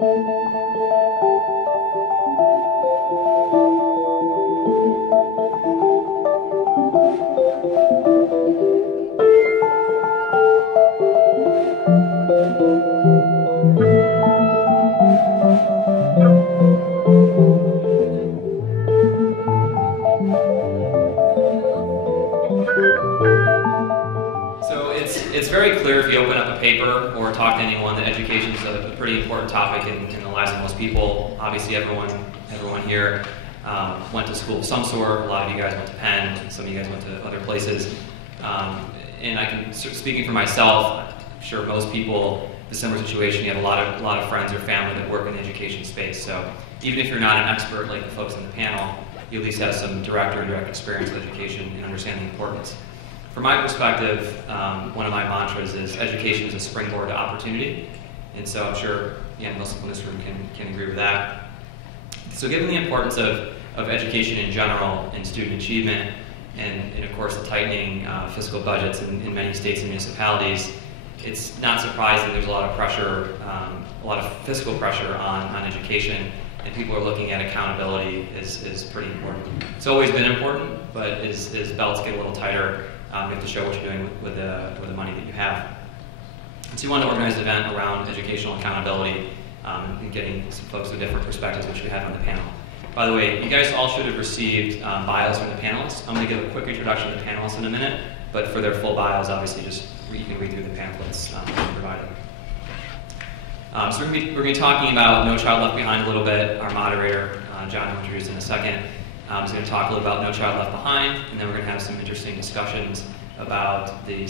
It's very clear if you open up a paper or talk to anyone that education is a pretty important topic in the lives of most people. Obviously, everyone here went to school of some sort. A lot of you guys went to Penn. Some of you guys went to other places. And I can, speaking for myself, I'm sure most people in a similar situation. You have a lot of friends or family that work in the education space. So even if you're not an expert like the folks on the panel, you at least have some direct experience with education and understand the importance. From my perspective, one of my mantras is education is a springboard to opportunity. And so I'm sure most people in this room can agree with that. So given the importance of education in general and student achievement, and of course the tightening fiscal budgets in many states and municipalities, it's not surprising there's a lot of pressure, a lot of fiscal pressure on education, and people are looking at accountability is pretty important. It's always been important, but as belts get a little tighter, you have to show what you're doing with the money that you have. So you want to organize an event around educational accountability and getting some folks with different perspectives, which we have on the panel. By the way, you guys all should have received bios from the panelists. I'm going to give a quick introduction to the panelists in a minute, but for their full bios, obviously, you can read through the pamphlets provided. So we're going to be talking about No Child Left Behind a little bit. Our moderator, John, will introduce in a second. Is going to talk a little about No Child Left Behind, and then we're going to have some interesting discussions about the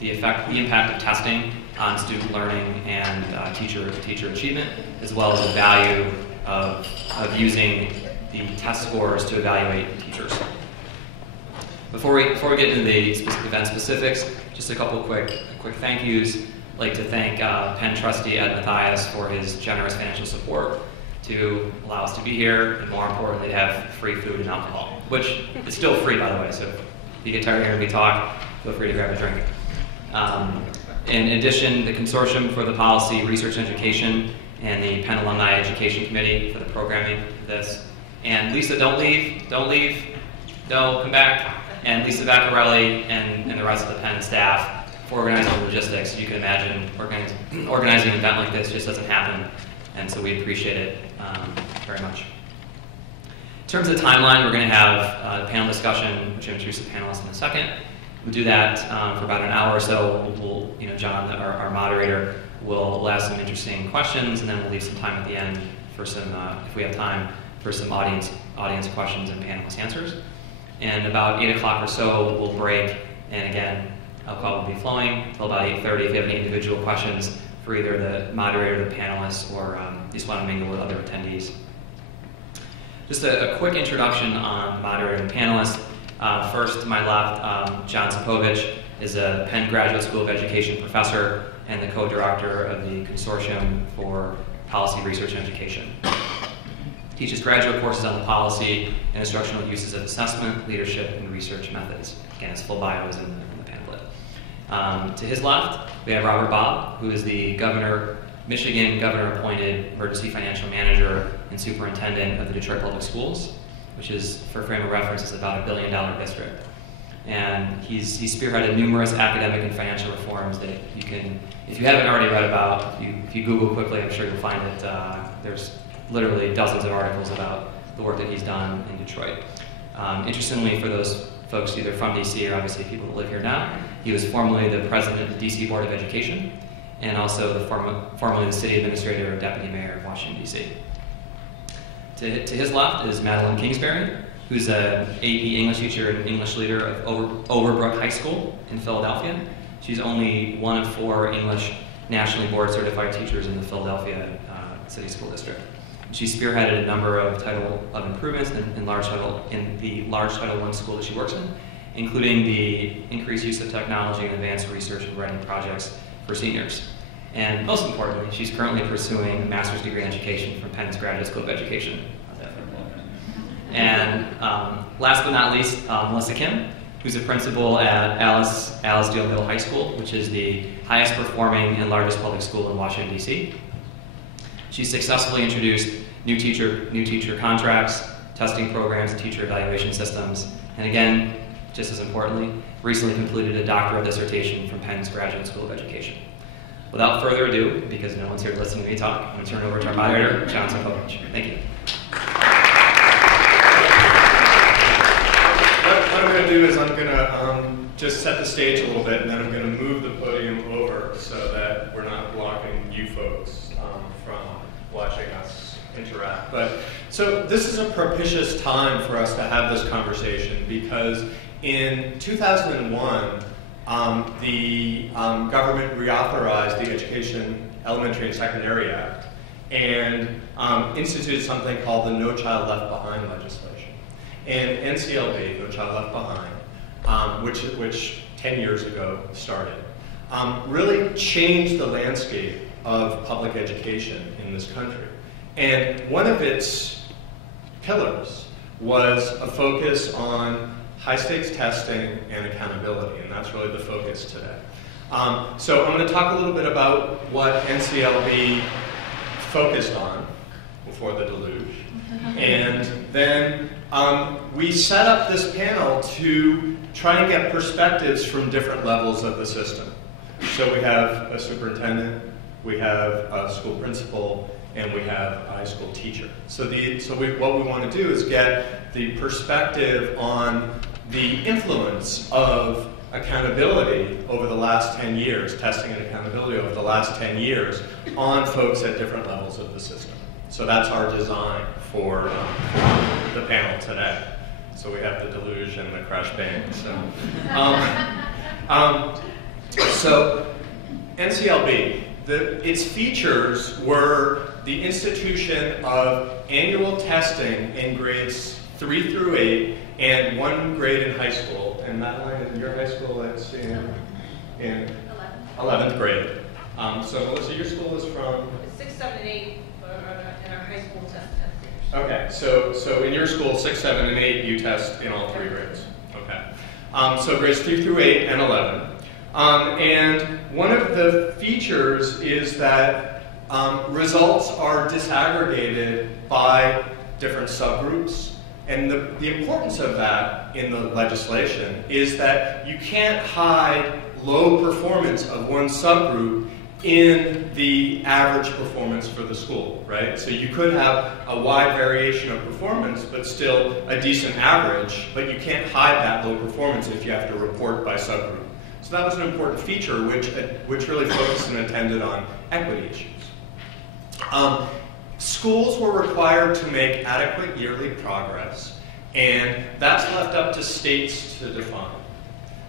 impact of testing on student learning and teacher achievement, as well as the value of using the test scores to evaluate teachers. Before we get into the event specifics, just a couple quick thank yous. I'd like to thank Penn trustee Ed Mathias for his generous financial support to allow us to be here, and more importantly, to have free food and alcohol, which is still free, by the way, so if you get tired of hearing me talk, feel free to grab a drink. In addition, the Consortium for the Policy, Research, and Education, and the Penn Alumni Education Committee for the programming of this. And Lisa, don't leave, no, come back. And Lisa Vaccarelli and the rest of the Penn staff for organizing the logistics. You can imagine organizing an event like this just doesn't happen, and so we appreciate it very much. In terms of the timeline, we're going to have a panel discussion, which I'll introduce the panelists in a second. We'll do that for about an hour or so. John, our moderator, will ask some interesting questions, and then we'll leave some time at the end for some, if we have time, for some audience questions and panelist answers. And about 8 o'clock or so, we'll break, and again, alcohol will be flowing until about 8:30 if you have any individual questions for either the moderator, the panelists, or you just want to mingle with other attendees. Just a quick introduction on the moderator and panelists. First, to my left, Jonathan Supovitz is a Penn Graduate School of Education professor and the co-director of the Consortium for Policy, Research, and Education. Teaches graduate courses on the policy and instructional uses of assessment, leadership, and research methods. Again, his full bio is in the pamphlet. To his left, we have Robert Bob, who is the Michigan governor-appointed emergency financial manager and superintendent of the Detroit Public Schools, which is, for frame of reference, is about $1 billion district. And he's spearheaded numerous academic and financial reforms that you can, if you haven't already read about, if you Google quickly, I'm sure you'll find it. There's literally dozens of articles about the work that he's done in Detroit. Interestingly, for those folks either from DC or obviously people that live here now, he was formerly the president of the DC Board of Education and also formerly the city administrator and deputy mayor of Washington, DC. To his left is Madeline Kingsbury, who's an AP English teacher and English leader of Overbrook High School in Philadelphia. She's only one of 4 English nationally board certified teachers in the Philadelphia City School District. She spearheaded a number of improvements in the large Title I school that she works in, including the increased use of technology and advanced research and writing projects for seniors. And most importantly, she's currently pursuing a master's degree in education from Penn's Graduate School of Education. And last but not least, Melissa Kim, who's a principal at Alasdair Middle High School, which is the highest performing and largest public school in Washington, D.C. She successfully introduced new teacher contracts, testing programs, teacher evaluation systems, and again, just as importantly, recently completed a doctoral dissertation from Penn's Graduate School of Education. Without further ado, because no one's here to listen to me talk, I'm going to turn it over to our moderator, Jonathan Supovitz. Thank you. What I'm going to do is I'm going to just set the stage a little bit, and then I'm going to move the podium over so that we're not blocking you folks from watching us interact. So this is a propitious time for us to have this conversation because in 2001, the government reauthorized the Education Elementary and Secondary Act and instituted something called the No Child Left Behind legislation. And NCLB, No Child Left Behind, which 10 years ago started, really changed the landscape of public education in this country. And one of its pillars was a focus on high-stakes testing and accountability, and that's really the focus today. So I'm going to talk a little bit about what NCLB focused on before the deluge, and then we set up this panel to try and get perspectives from different levels of the system. So we have a superintendent, we have a school principal, and we have a high school teacher. What we want to do is get the perspective on the influence of accountability over the last 10 years, testing and accountability over the last 10 years, on folks at different levels of the system. So that's our design for the panel today. So we have the deluge and the crash bang. So NCLB, its features were the institution of annual testing in grades 3 through 8 and 1 grade in high school. And Madeline, in your high school, it's in 11th grade. So Melissa, your school is from? 6, 7, and 8 in our high school test. Okay, so in your school, 6, 7, and 8, you test in all 3 grades. Okay. So grades 3 through 8 and 11. And one of the features is that results are disaggregated by different subgroups. And the importance of that in the legislation is that you can't hide low performance of one subgroup in the average performance for the school, right? So you could have a wide variation of performance, but still a decent average, but you can't hide that low performance if you have to report by subgroup. So that was an important feature which really focused and attended on equity issues. Schools were required to make adequate yearly progress, and that's left up to states to define.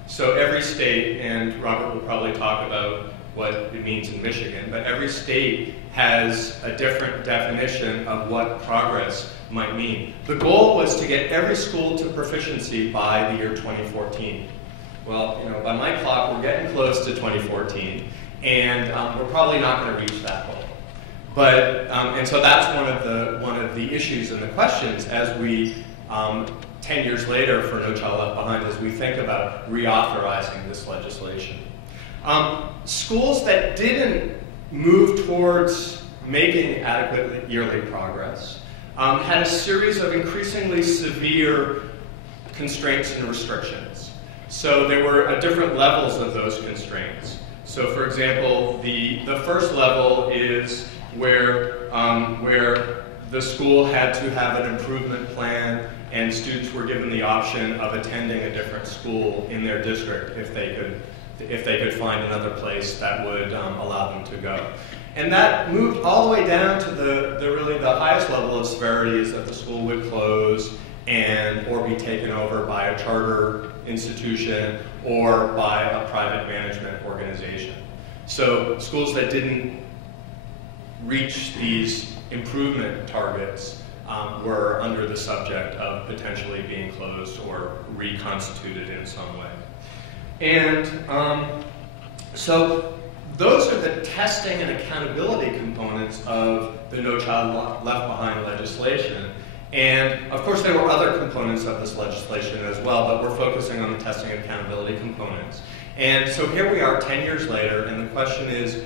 So every state, and Robert will probably talk about what it means in Michigan, but every state has a different definition of what progress might mean. The goal was to get every school to proficiency by the year 2014. Well, by my clock, we're getting close to 2014, and we're probably not going to reach that goal. But and so that's one of the issues and the questions as we 10 years later for No Child Left Behind as we think about reauthorizing this legislation. Schools that didn't move towards making adequate yearly progress had a series of increasingly severe constraints and restrictions. So there were different levels of those constraints. So for example, the first level is where the school had to have an improvement plan and students were given the option of attending a different school in their district if they could find another place that would allow them to go. And that moved all the way down to really the highest level of severity is that the school would close or be taken over by a charter institution or by a private management organization. So schools that didn't reach these improvement targets were under the subject of potentially being closed or reconstituted in some way. And so those are the testing and accountability components of the No Child Left Behind legislation. And of course there were other components of this legislation as well, but we're focusing on the testing and accountability components. And so here we are 10 years later, and the question is,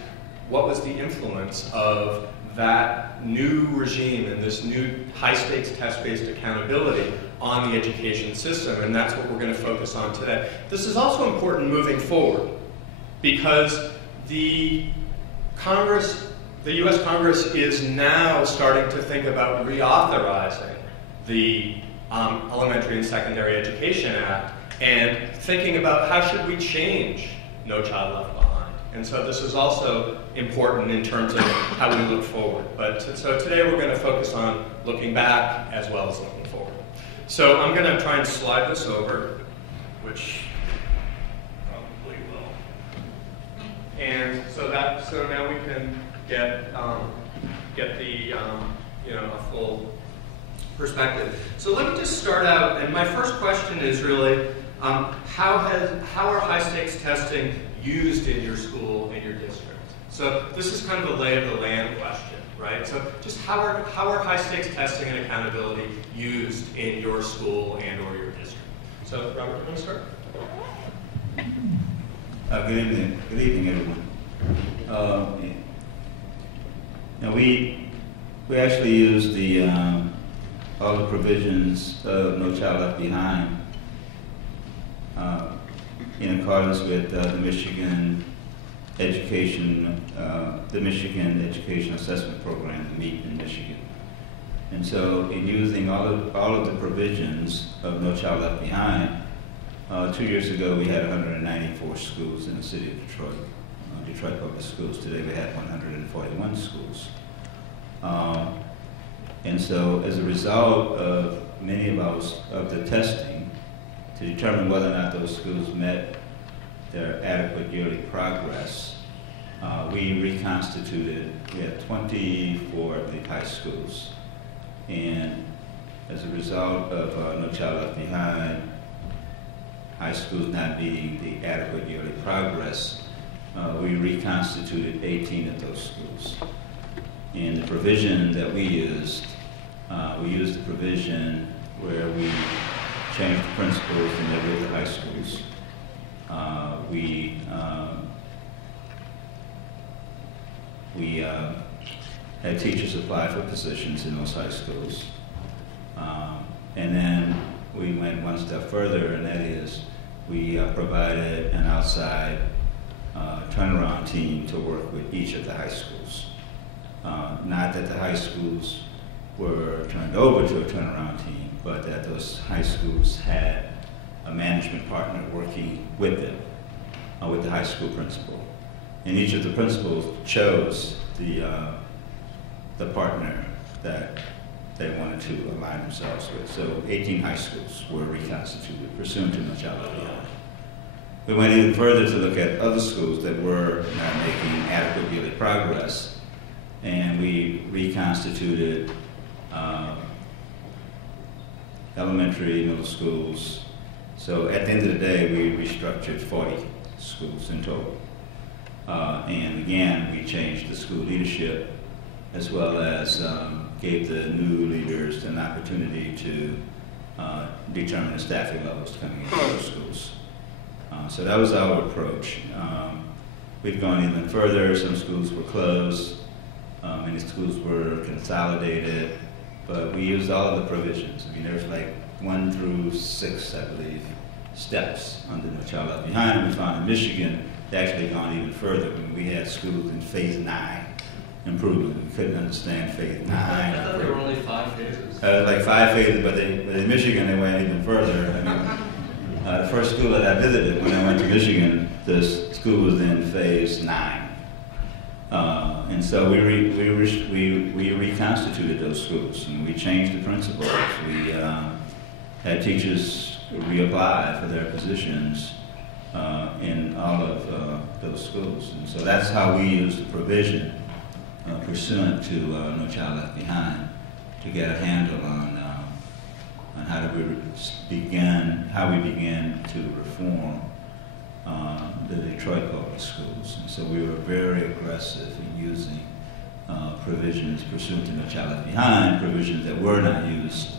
what was the influence of that new regime and this new high-stakes test-based accountability on the education system, and that's what we're going to focus on today. This is also important moving forward because the U.S. Congress is now starting to think about reauthorizing the Elementary and Secondary Education Act and thinking about how should we change No Child Left Behind. And so this is also important in terms of how we look forward. So today we're going to focus on looking back as well as looking forward. So I'm going to try and slide this over, which probably will. And so now we can get the a full perspective. So let me just start out, and my first question is really, how are high-stakes testing used in your school, in your district? So this is kind of a lay of the land question, right? So just how are high-stakes testing and accountability used in your school and or your district? So Robert, do you want to start? Good evening, everyone. Now we actually use all the provisions of No Child Left Behind in accordance with the Michigan Education Assessment Program, the MEAP in Michigan. And so in using all of the provisions of No Child Left Behind, 2 years ago we had 194 schools in the city of Detroit, Detroit Public Schools. Today we have 141 schools. And so as a result of many of the testing to determine whether or not those schools met their adequate yearly progress, we reconstituted, we had 24 of the high schools. And as a result of No Child Left Behind, high schools not meeting the adequate yearly progress, we reconstituted 18 of those schools. And the provision that we used the provision where we changed the principals in every of the high schools. We had teachers apply for positions in those high schools. And then we went one step further, and that is we provided an outside turnaround team to work with each of the high schools. Not that the high schools were turned over to a turnaround team, but that those high schools had a management partner working with them, with the high school principal. And each of the principals chose the partner that they wanted to align themselves with. So 18 high schools were reconstituted pursuant to No Child Left Behind. We went even further to look at other schools that were not making adequate yearly progress, and we reconstituted elementary, middle schools. So at the end of the day, we restructured 40 schools in total. And again, we changed the school leadership as well as gave the new leaders an opportunity to determine the staffing levels coming into those schools. So that was our approach. We've gone even further. Some schools were closed. Many schools were consolidated. But we used all of the provisions. I mean, there's like 1 through 6, I believe, steps under No Child Left Behind. And we found in Michigan, they actually gone even further. I mean, we had schools in phase 9 improvement. We couldn't understand phase 9. I thought there were only 5 phases. Like 5 phases, but in Michigan they went even further. I mean, the first school that I visited when I went to Michigan, the school was in phase 9. And so we reconstituted those schools, and we changed the principals. We had teachers reapply for their positions in all of those schools. And so that's how we used the provision pursuant to No Child Left Behind to get a handle on how we began to reform the Detroit public schools. And so we were very aggressive in using provisions pursuant to No Child Left Behind, provisions that were not used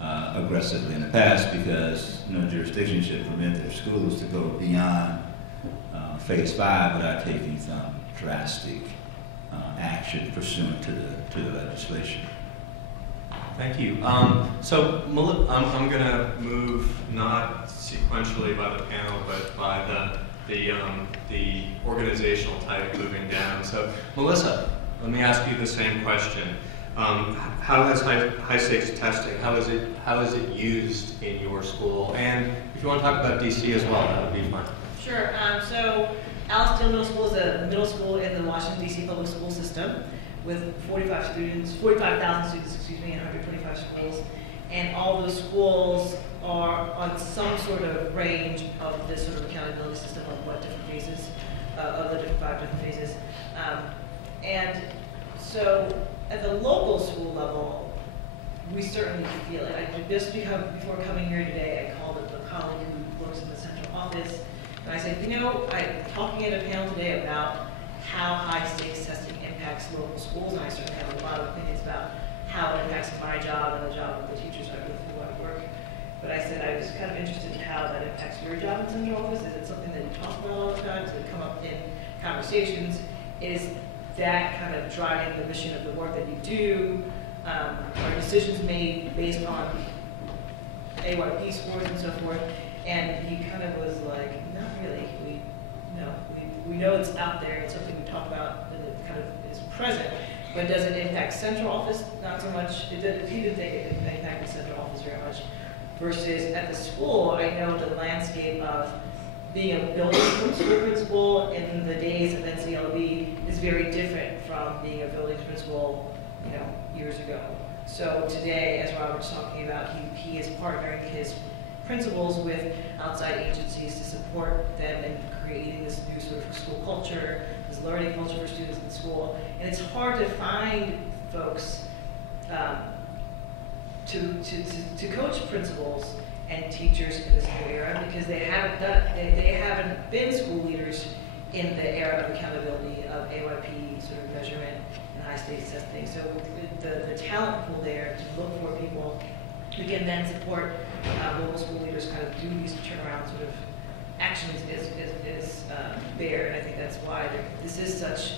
aggressively in the past because no jurisdiction should permit their schools to go beyond phase 5 without taking some drastic action pursuant to the legislation. Thank you. So I'm going to move not sequentially by the panel, but by the organizational type moving down. So Melissa, let me ask you the same question. How has high stakes testing? How is it used in your school? And if you want to talk about DC as well, that would be fun. Sure. So Alice Steele Middle School is a middle school in the Washington, D.C. public school system with 45,000 students, and 125 schools. And all those schools are on some sort of range of this sort of accountability system of what different phases, of the 5 different phases. And so at the local school level, we certainly feel it. Before coming here today, I called up a colleague who works in the central office, and I said, I'm talking at a panel today about how high stakes testing impacts local schools, and I certainly have a lot of opinions about how it impacts my job and the job of the teachers I work. But I said I was kind of interested in how that impacts your job in central office. Is it something that you talk about all the time? Does it come up in conversations? Is that kind of driving the mission of the work that you do? Are decisions made based on AYP scores and so forth? And he kind of was like, not really. We know it's out there. It's something we talk about, and it kind of is present. But does it impact central office? Not so much. He didn't think it impacted central office very much. Versus at the school, I know the landscape of being a building school principal in the days of NCLB is very different from being a building principal, years ago. So today, as Robert's talking about, he is partnering his principals with outside agencies to support them in creating this new sort of school culture, this learning culture for students in school. And it's hard to find folks to coach principals and teachers in this new era because they haven't been school leaders in the era of accountability of AYP sort of measurement and high stakes testing. So the talent pool there to look for people who can then support local school leaders kind of do these turnaround sort of actions is there, and I think that's why this is such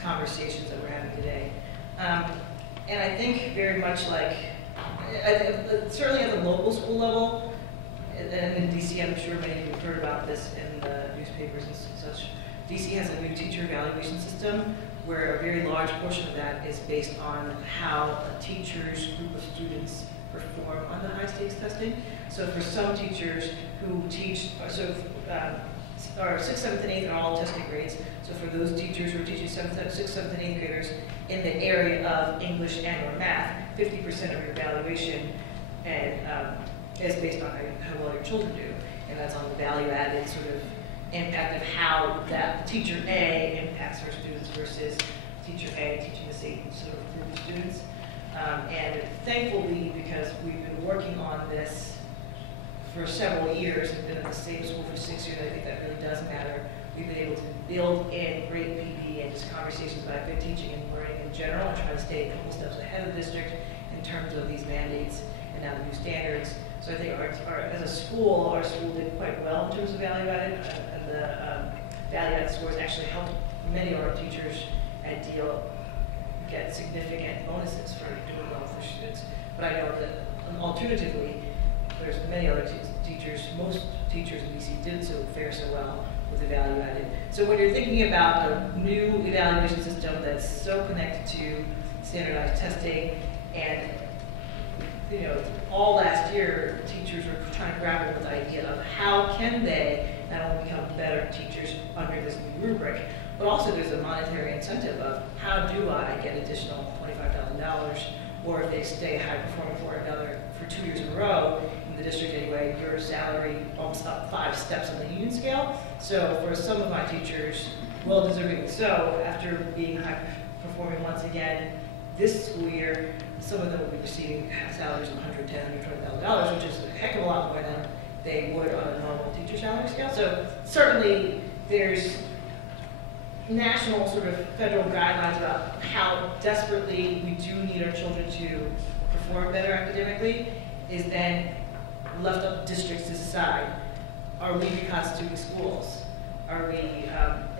conversations that we're having today. And I think very much like, certainly at the local school level, and in DC, I'm sure many of you have heard about this in the newspapers and such, DC has a new teacher evaluation system where a very large portion of that is based on how a teacher's group of students perform on the high stakes testing. So for some teachers who teach, our 6th, 7th, and 8th are all testing grades. So for those teachers who are teaching 6th, 7th, and 8th graders in the area of English and or math, 50% of your evaluation is based on how well your children do. And that's on the value-added sort of impact of how that teacher A impacts her students versus teacher A teaching the same sort of group of students. And thankfully, because we've been working on this for several years and been at the same school for 6 years, I think that really does matter. We've been able to build in great PD and just conversations about good teaching and learning in general and try to stay a couple steps ahead of the district in terms of these mandates and now the new standards. So I think as a school, our school did quite well in terms of value-added, and the value-added scores actually helped many of our teachers at Deal get significant bonuses for doing well for students. But I know that alternatively, there's many other teachers, most teachers in DC didn't fare so well with the value added. So when you're thinking about a new evaluation system that's so connected to standardized testing, and all last year teachers were trying to grapple with the idea of how can they not only become better teachers under this new rubric, but also there's a monetary incentive of how do I get additional $25,000, or if they stay high performing for 2 years in a row, in the district anyway, your salary bumps up 5 steps on the union scale. So for some of my teachers, well deserving so, after being high performing once again this school year, some of them will be receiving salaries of $110,000, $120,000, which is a heck of a lot more than they would on a normal teacher salary scale. So certainly there's national sort of federal guidelines about how desperately we do need our children to perform better academically, is then left up to districts to decide, are we reconstituting schools? are we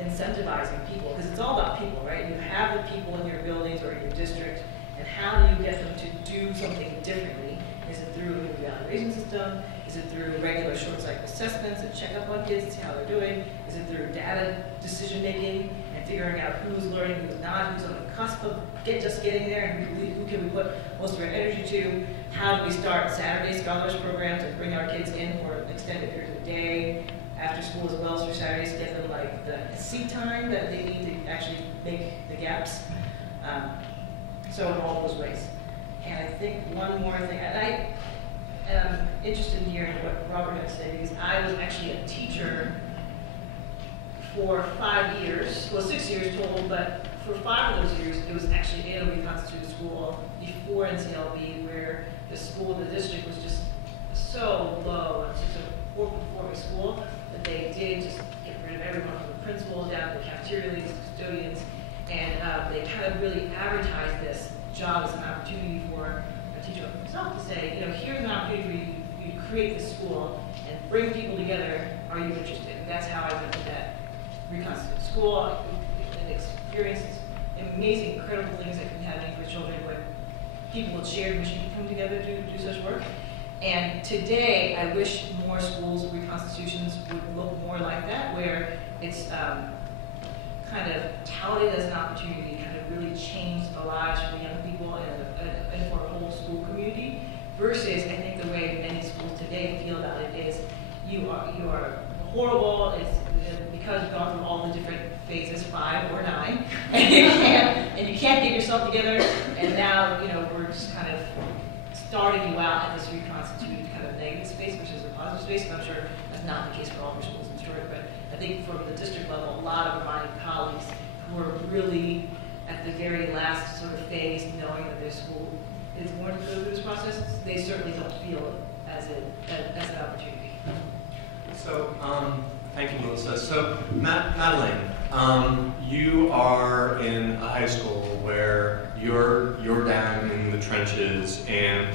incentivizing people? Because it's all about people, right? You have the people in your buildings or in your district, and how do you get them to do something differently? Is it through an evaluation system? Is it through regular short cycle assessments that check up on kids to see how they're doing? Is it through data decision making and figuring out who's learning, who's not, who's on the cusp of just getting there, and who can we put most of our energy to? How do we start Saturday scholarship programs and bring our kids in for an extended period of the day, after school as well, so Saturdays, get them like the seat time that they need to actually make the gaps. So in all those ways. And I think one more thing, and I am interested in hearing what Robert had to say, because I was actually a teacher for 5 years, well 6 years total, but for 5 of those years, it was actually in a reconstituted school before NCLB, where the school, the district was just so low, and such a poor performing school, that they did just get rid of everyone from the principal down to the cafeteria leaders, custodians, and they kind of really advertised this job as an opportunity for a teacher like myself to say, you know, here's an opportunity for you to create this school and bring people together. Are you interested? And that's how I went to that reconstituted school and experienced amazing, incredible things that can happen for children when people with shared mission come together to do such work. And today, I wish more schools reconstitutions would look more like that, where it's kind of touted as an opportunity to kind of really change the lives for the young people and for a whole school community, versus I think the way many schools today feel about it is you are horrible, it's because you've gone through all the different phases, 5 or 9, and you can't get yourself together, and now, you know, we're just kind of starting you out at this reconstituted kind of negative space, which is a positive space. And I'm sure that's not the case for all your schools in Detroit, but I think from the district level, a lot of my colleagues who are really at the very last sort of phase, knowing that their school is going to go through this process, they certainly don't feel it as an opportunity. So, thank you, Melissa. So, Madeline, you are in a high school where you're down in the trenches, and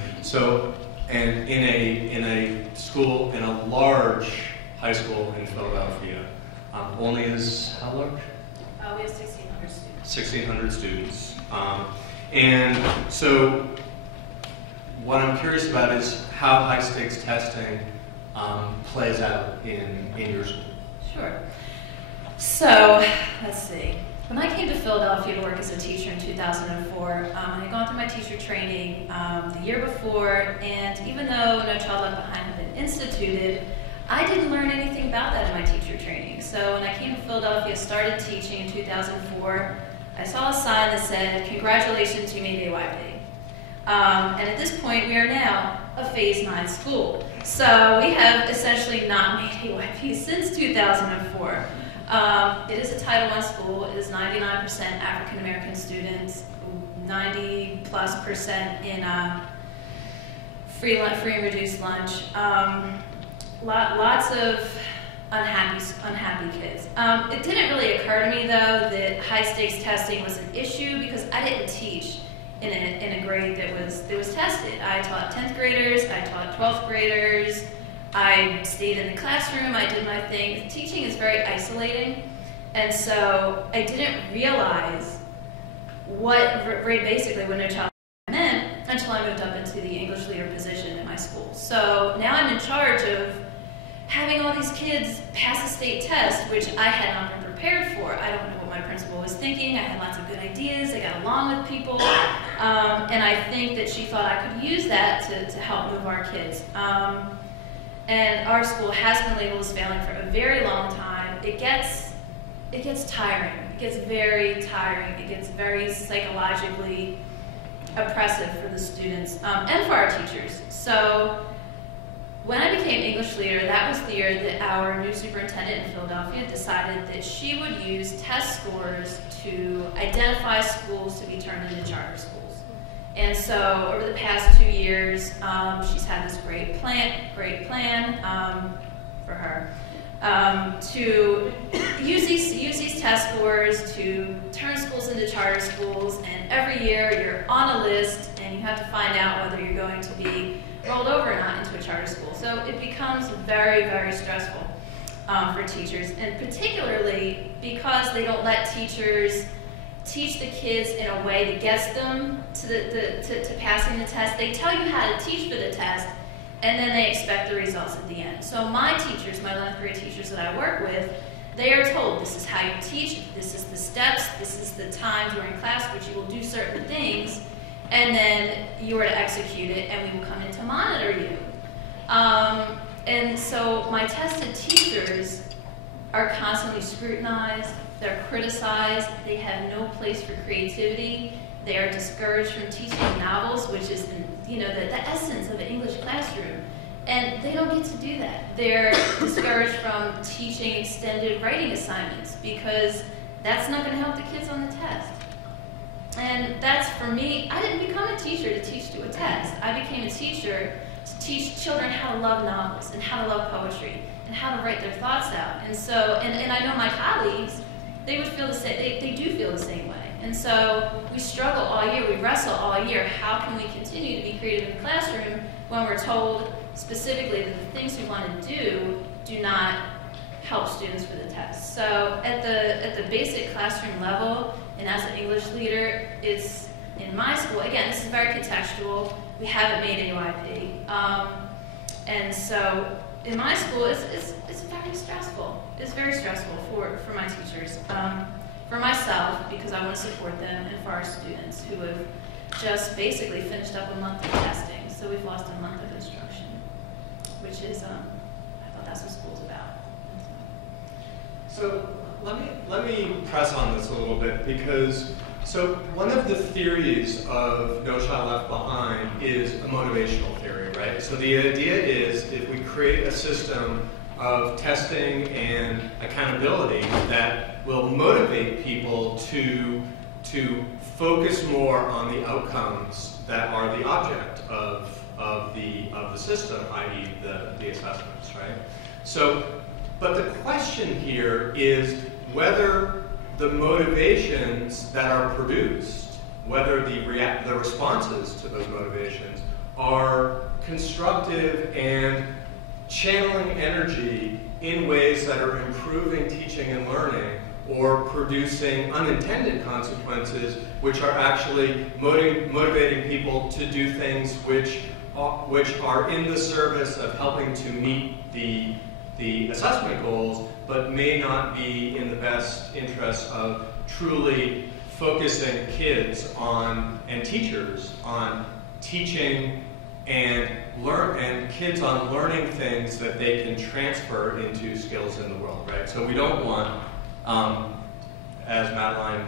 in a school, in a large high school in Philadelphia, only is how large? We have 1,600 students. 1,600 students, and so what I'm curious about is how high stakes testing plays out in your school. Sure. So, let's see. When I came to Philadelphia to work as a teacher in 2004, I had gone through my teacher training the year before, and even though No Child Left Behind had been instituted, I didn't learn anything about that in my teacher training. So when I came to Philadelphia, started teaching in 2004, I saw a sign that said, "Congratulations, you made AYP." And at this point, we are now a Phase 9 school. So we have essentially not made AYP since 2004. It is a Title I school. It is 99% African American students, 90+% in free and reduced lunch. Lots of unhappy kids. It didn't really occur to me though that high stakes testing was an issue because I didn't teach in a grade that was tested. I taught 10th graders. I taught 12th graders. I stayed in the classroom, I did my thing. Teaching is very isolating, and so I didn't realize what basically what No Child meant until I moved up into the English leader position in my school. So now I'm in charge of having all these kids pass a state test, which I had not been prepared for. I don't know what my principal was thinking. I had lots of good ideas. I got along with people, and I think that she thought I could use that to help move our kids. And our school has been labeled as failing for a very long time. It gets tiring. It gets very tiring. It gets very psychologically oppressive for the students and for our teachers. So when I became English leader, that was the year that our new superintendent in Philadelphia decided that she would use test scores to identify schools to be turned into charter schools. And so over the past 2 years, she's had this great plan for her to use these test scores to turn schools into charter schools. And every year you're on a list and you have to find out whether you're going to be rolled over or not into a charter school. So it becomes very, very stressful. for teachers, and particularly because they don't let teachers teach the kids in a way that gets them to passing the test. They tell you how to teach for the test, and then they expect the results at the end. So my teachers, my 11th grade teachers that I work with, they are told this is how you teach, this is the steps, this is the time during class which you will do certain things, and then you are to execute it, and we will come in to monitor you. And so my tested teachers are constantly scrutinized, they're criticized, they have no place for creativity, they are discouraged from teaching novels, which is the essence of an English classroom. And they don't get to do that. They're discouraged from teaching extended writing assignments because that's not going to help the kids on the test. And that's, for me, I didn't become a teacher to teach to a test. I became a teacher to teach children how to love novels and how to love poetry and how to write their thoughts out. And so, and I know my colleagues, they would feel the same, they do feel the same way. And so we struggle all year, we wrestle all year, how can we continue to be creative in the classroom when we're told specifically that the things we want to do not help students for the test. So at the basic classroom level, and as an English leader, it's in my school, again, this is very contextual, we haven't made AYP. And so in my school, it's very stressful. It's very stressful for my teachers. For myself, because I want to support them, and for our students who have just basically finished up a month of testing. So we've lost a month of instruction, which is, I thought that's what school's about. So let me press on this a little bit, because so one of the theories of No Child Left Behind is a motivational theory, right? So the idea is if we create a system of testing and accountability that will motivate people to focus more on the outcomes that are the object of the system, i.e. the assessments, right? So, but the question here is whether the motivations that are produced, whether the responses to those motivations are constructive and channeling energy in ways that are improving teaching and learning, or producing unintended consequences which are actually motivating people to do things which are in the service of helping to meet the assessment goals, but may not be in the best interest of truly focusing kids on, and teachers on, teaching and kids on learning things that they can transfer into skills in the world, right? So we don't want, as Madeline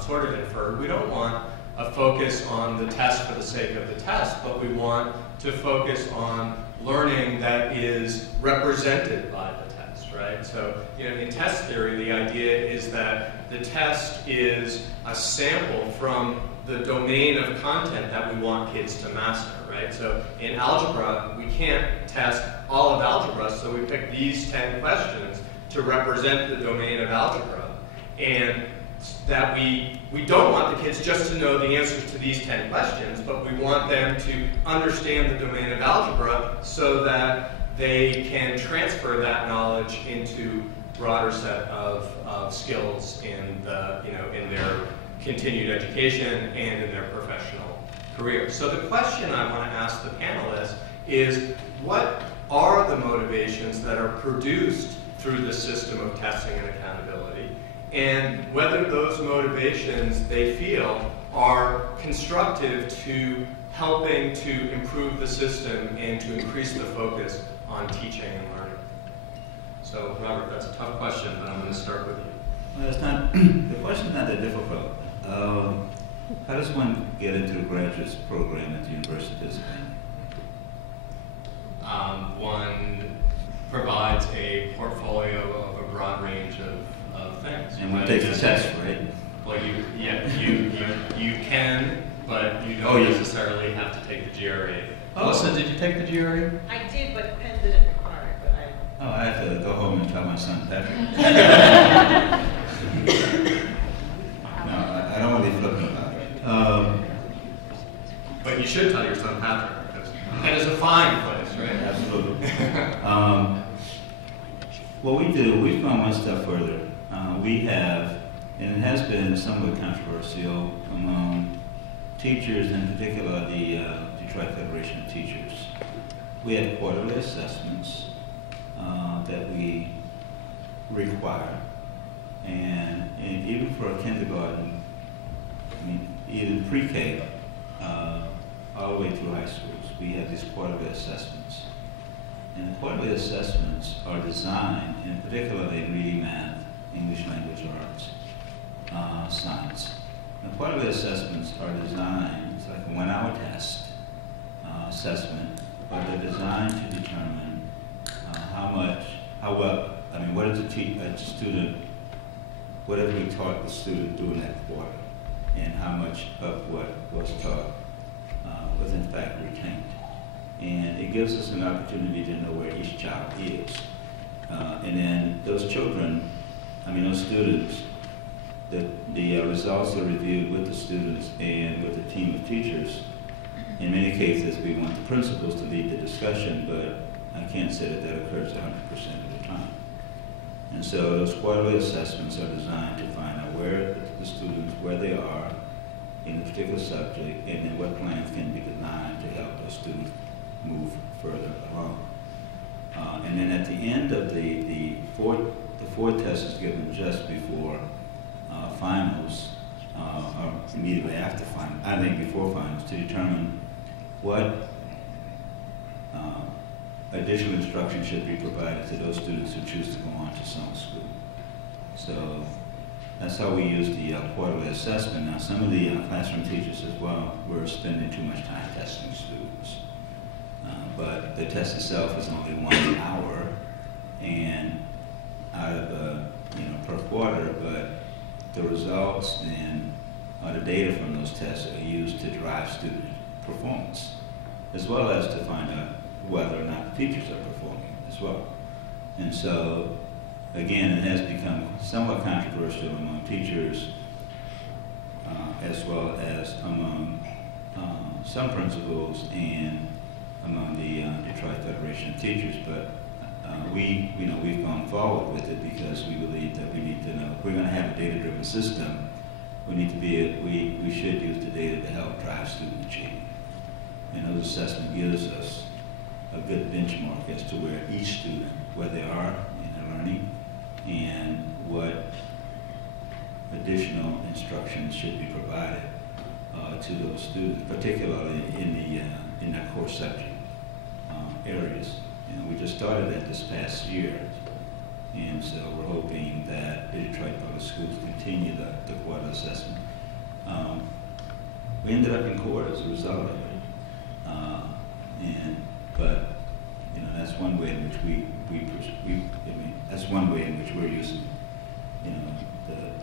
sort of inferred, we don't want a focus on the test for the sake of the test, but we want to focus on learning that is represented by the test, right? So, in test theory, the idea is that the test is a sample from the domain of content that we want kids to master, right? So in algebra, we can't test all of algebra, so we pick these 10 questions to represent the domain of algebra. And that we don't want the kids just to know the answers to these 10 questions, but we want them to understand the domain of algebra so that they can transfer that knowledge into a broader set of skills in their continued education and in their professional career. So the question I want to ask the panelists is, what are the motivations that are produced through the system of testing and accountability, and whether those motivations they feel are constructive to helping to improve the system and to increase the focus on teaching and learning. So Robert, that's a tough question, but I'm going to start with you. Well, it's not, the question's not that difficult. How does one get into a graduate program at the University of Penn? One provides a portfolio of a broad range of things. And one takes the test, right? Well, you can, but you don't necessarily have to take the GRE. Melissa, did you take the GRE? I did, but Penn didn't require it, but I... Oh, I have to go home and tell my son Patrick. No, I don't want to be flippant about it. But you should tell your son Patrick, because Penn is a fine place, right? Absolutely. What we do, we've gone one step further. We have, and it has been somewhat controversial among teachers, in particular the Detroit Federation of Teachers. We have quarterly assessments that we require, and even for a kindergarten, I mean, even pre-K, all the way through high schools, we have these quarterly assessments. And the quarterly assessments are designed, in particular, reading, math, English language arts, science. The quarterly assessments are designed, it's like a 1-hour test assessment, but they're designed to determine what did the student, what have we taught the student during that quarter, and how much of what was taught was in fact retained. And it gives us an opportunity to know where each child is. And then those children, those students, the results are reviewed with the students and with a team of teachers. In many cases, we want the principals to lead the discussion, but I can't say that occurs 100% of the time. And so those quarterly assessments are designed to find out where the students, where they are in a particular subject, and then what plans can be designed to help those students move further along. And then at the end of the fourth test is given just before finals, or immediately after finals, I think before finals, to determine what additional instruction should be provided to those students who choose to go on to summer school. So that's how we use the quarterly assessment. Now, some of the classroom teachers as well were spending too much time testing students. But the test itself is only 1 hour, and out of per quarter. But the results then, the data from those tests are used to drive student performance, as well as to find out whether or not the teachers are performing as well. And so, again, it has become somewhat controversial among teachers, as well as among some principals and among the Detroit Federation of Teachers, but we've gone forward with it because we believe that we need to know if we're going to have a data-driven system. We should use the data to help drive student achievement. And those assessment gives us a good benchmark as to where each student, where they are in their learning, and what additional instructions should be provided to those students, particularly in their core subject areas. We just started that this past year, and so we're hoping that the Detroit Public Schools continue the quarter assessment. We ended up in court as a result of it, but that's one way in which that's one way in which we're using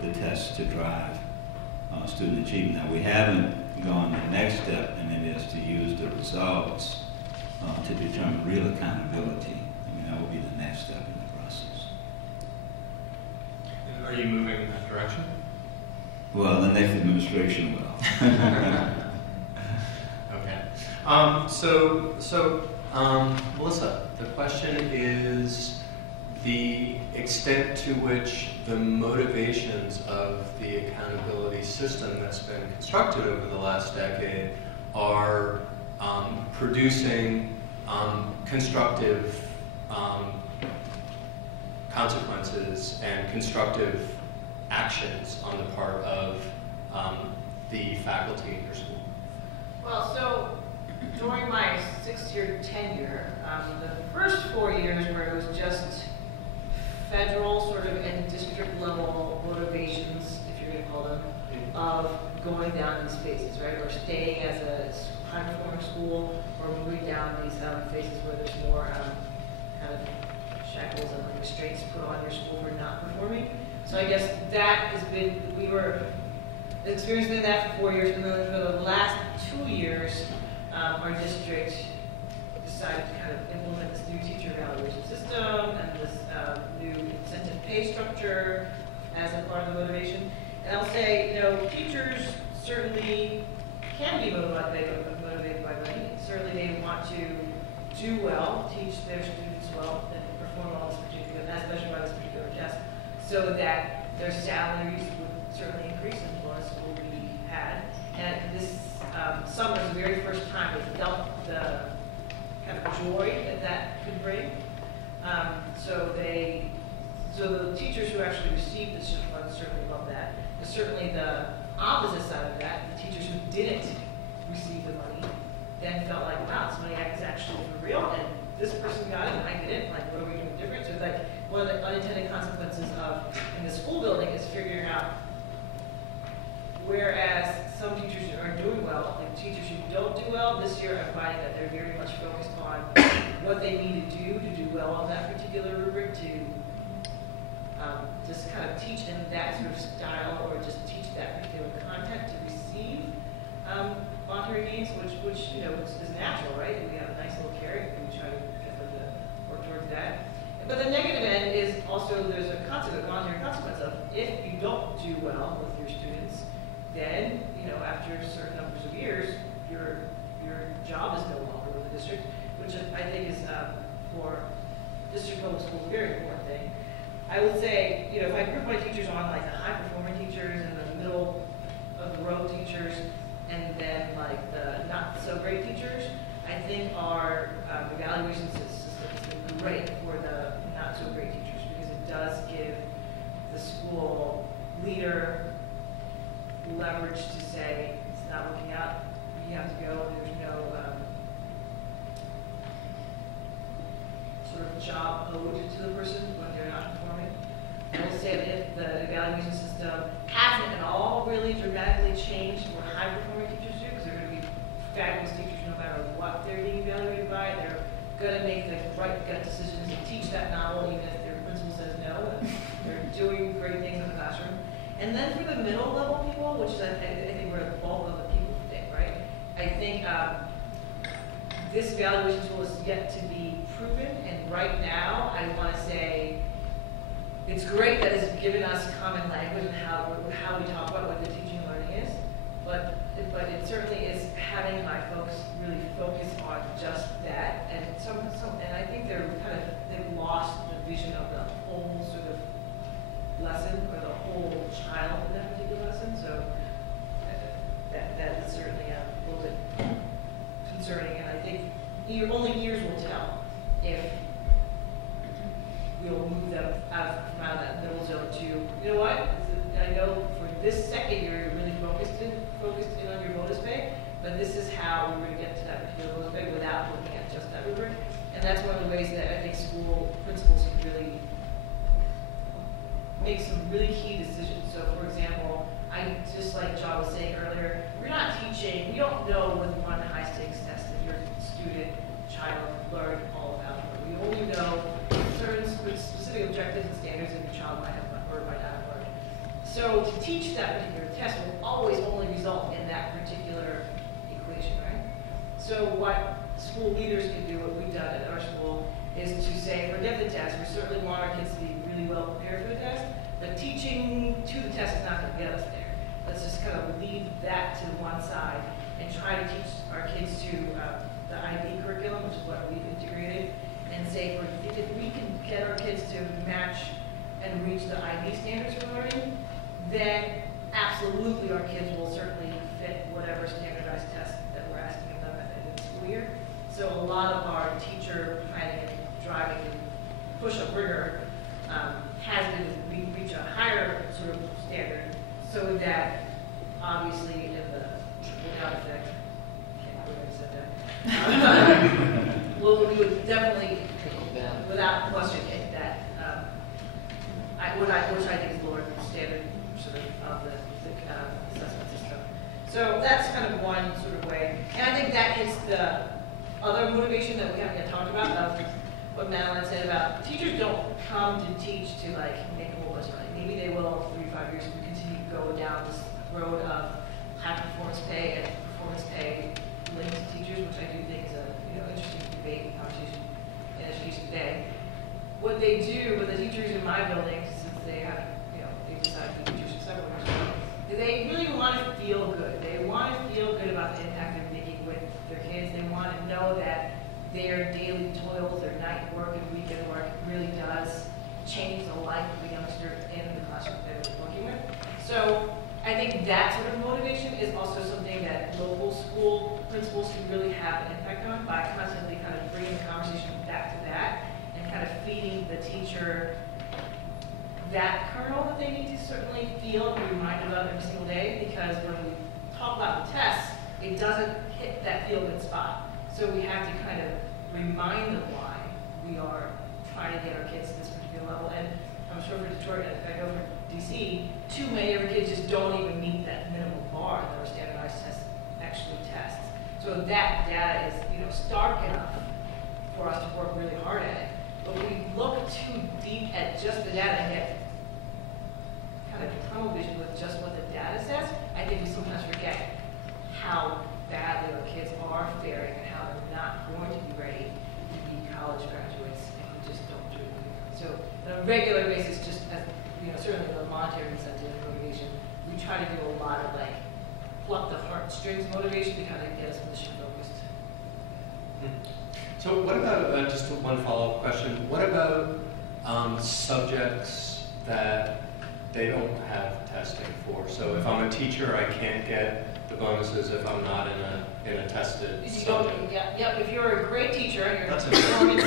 the tests to drive student achievement. Now, we haven't gone the next step, and it is to use the results to determine real accountability. That will be the next step in the process. And are you moving in that direction? Well, the next administration will. Okay. Melissa, the question is the extent to which the motivations of the accountability system that's been constructed over the last decade are producing constructive consequences and constructive actions on the part of the faculty in your school. Well, so during my 6-year tenure, the first 4 years where it was just federal sort of and district level motivations, if you're going to call them, of going down these phases, right? Or staying as a high-performing school, or moving down these phases where there's more kind of shackles and restraints put on your school for not performing. So I guess that has been, we were experiencing that for 4 years, and then for the last 2 years, our district decided to kind of implement this new teacher evaluation system and this new incentive pay structure as a part of the motivation. And I'll say, teachers certainly can be motivated by money. Certainly they want to do well, teach their students well, and perform on this particular, especially by this particular test, so that their salaries would certainly increase and bonus will be had. And this summer is the very first time they felt the kind of joy that that could bring. So the teachers who actually received the SHIP funds certainly love that. But certainly the opposite side of that, the teachers who didn't receive the money then felt like, wow, this money is actually for real, and this person got it and I didn't. Like, what are we doing different? So it's like one of the unintended consequences of in the school building is figuring out, whereas some teachers are doing well, like teachers who don't do well, this year I'm finding that they're very much focused on what they need to do well on that particular rubric to just kind of teach in that sort of style or just teach that particular content to receive monetary gains, which you know is natural, right? We have a nice little carrot and we try to get them to work towards that. But the negative end is also there's a monetary consequence of if you don't do well with your students, then you know after certain numbers of years, your job is no longer with the district, which I think is for district public schools a very important thing. I would say, you know, if I group my teachers on like the high performing teachers and the middle of the road teachers, and then like the not so great teachers, I think our evaluation system has been great for the not so great teachers because it does give the school leader leverage to say it's not working out, you have to go. There's no sort of job owed to the person when they're not performing. I will say that if the evaluation system hasn't at all really dramatically changed what high performing teachers do, because they're going to be fabulous teachers no matter what they're being evaluated by, they're going to make the right gut decisions and teach that novel even if their principal says no, and they're doing great things in the classroom. And then for the middle level people, which is I think where the bulk of the people think, right? I think this evaluation tool is yet to be proven, and right now I want to say it's great that it's given us common language and how we talk about what the teaching and learning is, but it certainly is having my folks really focus on just that, and and I think they've lost the vision of the whole sort of lesson or the whole child in that particular lesson. So that is certainly a little bit concerning, and I think only years will tell if we'll move them out of that middle zone to, you know what, I know for this second year you're really focused in on your bonus pay, but this is how we're going to get to that particular bonus pay without looking at just that rubric. And that's one of the ways that I think school principals can really make some really key decisions. So for example, I just like John was saying earlier, we don't know with one high stakes test if your child learned all of algebra. We only know certain specific objectives and standards that your child might have or might not have learned. So to teach that particular test will always only result in that particular equation, right? So what school leaders can do, what we've done at our school, is to say, forget the test. We certainly want our kids to be really well prepared for the test, but teaching to the test is not going to get us there. Let's just kind of leave that to one side and try to teach our kids to the IB curriculum, which is what we've integrated, and say if we can get our kids to match and reach the IB standards for learning, then absolutely our kids will certainly fit whatever standardized test that we're asking of them at the end of the school year. So a lot of our teacher planning and driving and push-up rigor has been we reach a higher sort of standard so that obviously in the trickle-down effect, can't believe I said that. Well, we would definitely, without question, hit that, which I think is lower standard sort of the assessment system. So that's kind of one sort of way. And I think that hits the other motivation that we haven't yet talked about of what Madeline said about teachers don't come to teach to like make a whole bunch of money. Maybe they will in 3 to 5 years if we continue to go down this road of high performance pay and performance pay linked to teachers, which I do think is a interesting debate and conversation in education today. What they do with the teachers in my building, since they have, they've decided to be teachers for several years now, they really want to feel good. They want to feel good about the impact they're making with their kids. They want to know that their daily toils, their night work and weekend work really does change the life of the youngster in the classroom that they're working with. So I think that sort of motivation is also something that local school principals can really have an impact on by constantly kind of bringing the conversation back to that and kind of feeding the teacher that kernel that they need to certainly feel and be reminded of every single day, because when we talk about the tests, it doesn't hit that feel-good spot. So we have to kind of remind them why we are trying to get our kids to this particular level. And I'm sure for Detroit, if I go for DC, too many of our kids just don't even meet that minimum bar that our standardized tests actually test. So that data is, stark enough for us to work really hard at it. But when we look too deep at just the data and get kind of tunnel vision with just what the data says, I think we sometimes forget how badly our kids are faring and how they're not going to be ready to be college graduates if we just don't do it. So on a regular basis, just as, certainly the monetary incentive and motivation, we try to do a lot of like pluck the heartstrings motivation to kind of get us mission focused. So what about, just one follow-up question, what about subjects that they don't have testing for? So if I'm a teacher, I can't get the bonuses if I'm not in a tested subject. Yeah, if you're a great teacher and your performance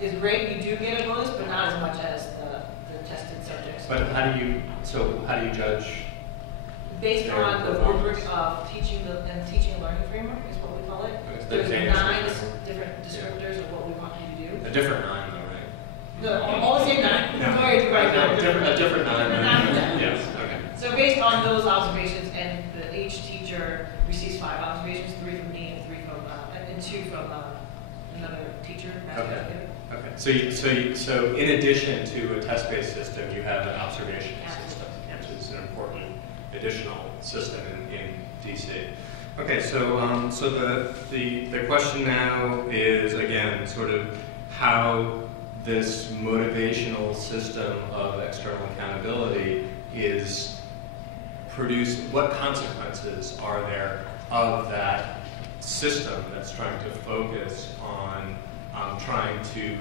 is great, you do get a bonus, but not as much as the tested subjects. But how do you judge? Based on the rubric of teaching and learning framework is what we call it. There's 9 different descriptors of what we want you to do. A different 9 though, right? No, all the same 9. No. Sorry, A different 9. Yes, okay. So based on those observations, and each teacher receives 5 observations, 3 from me and 2 from another teacher. Okay. Okay. So in addition to a test-based system, you have an observation system, which is an important additional system in DC. Okay. So the question now is again sort of how this motivational system of external accountability is produced. What consequences are there of that system that's trying to focus on trying to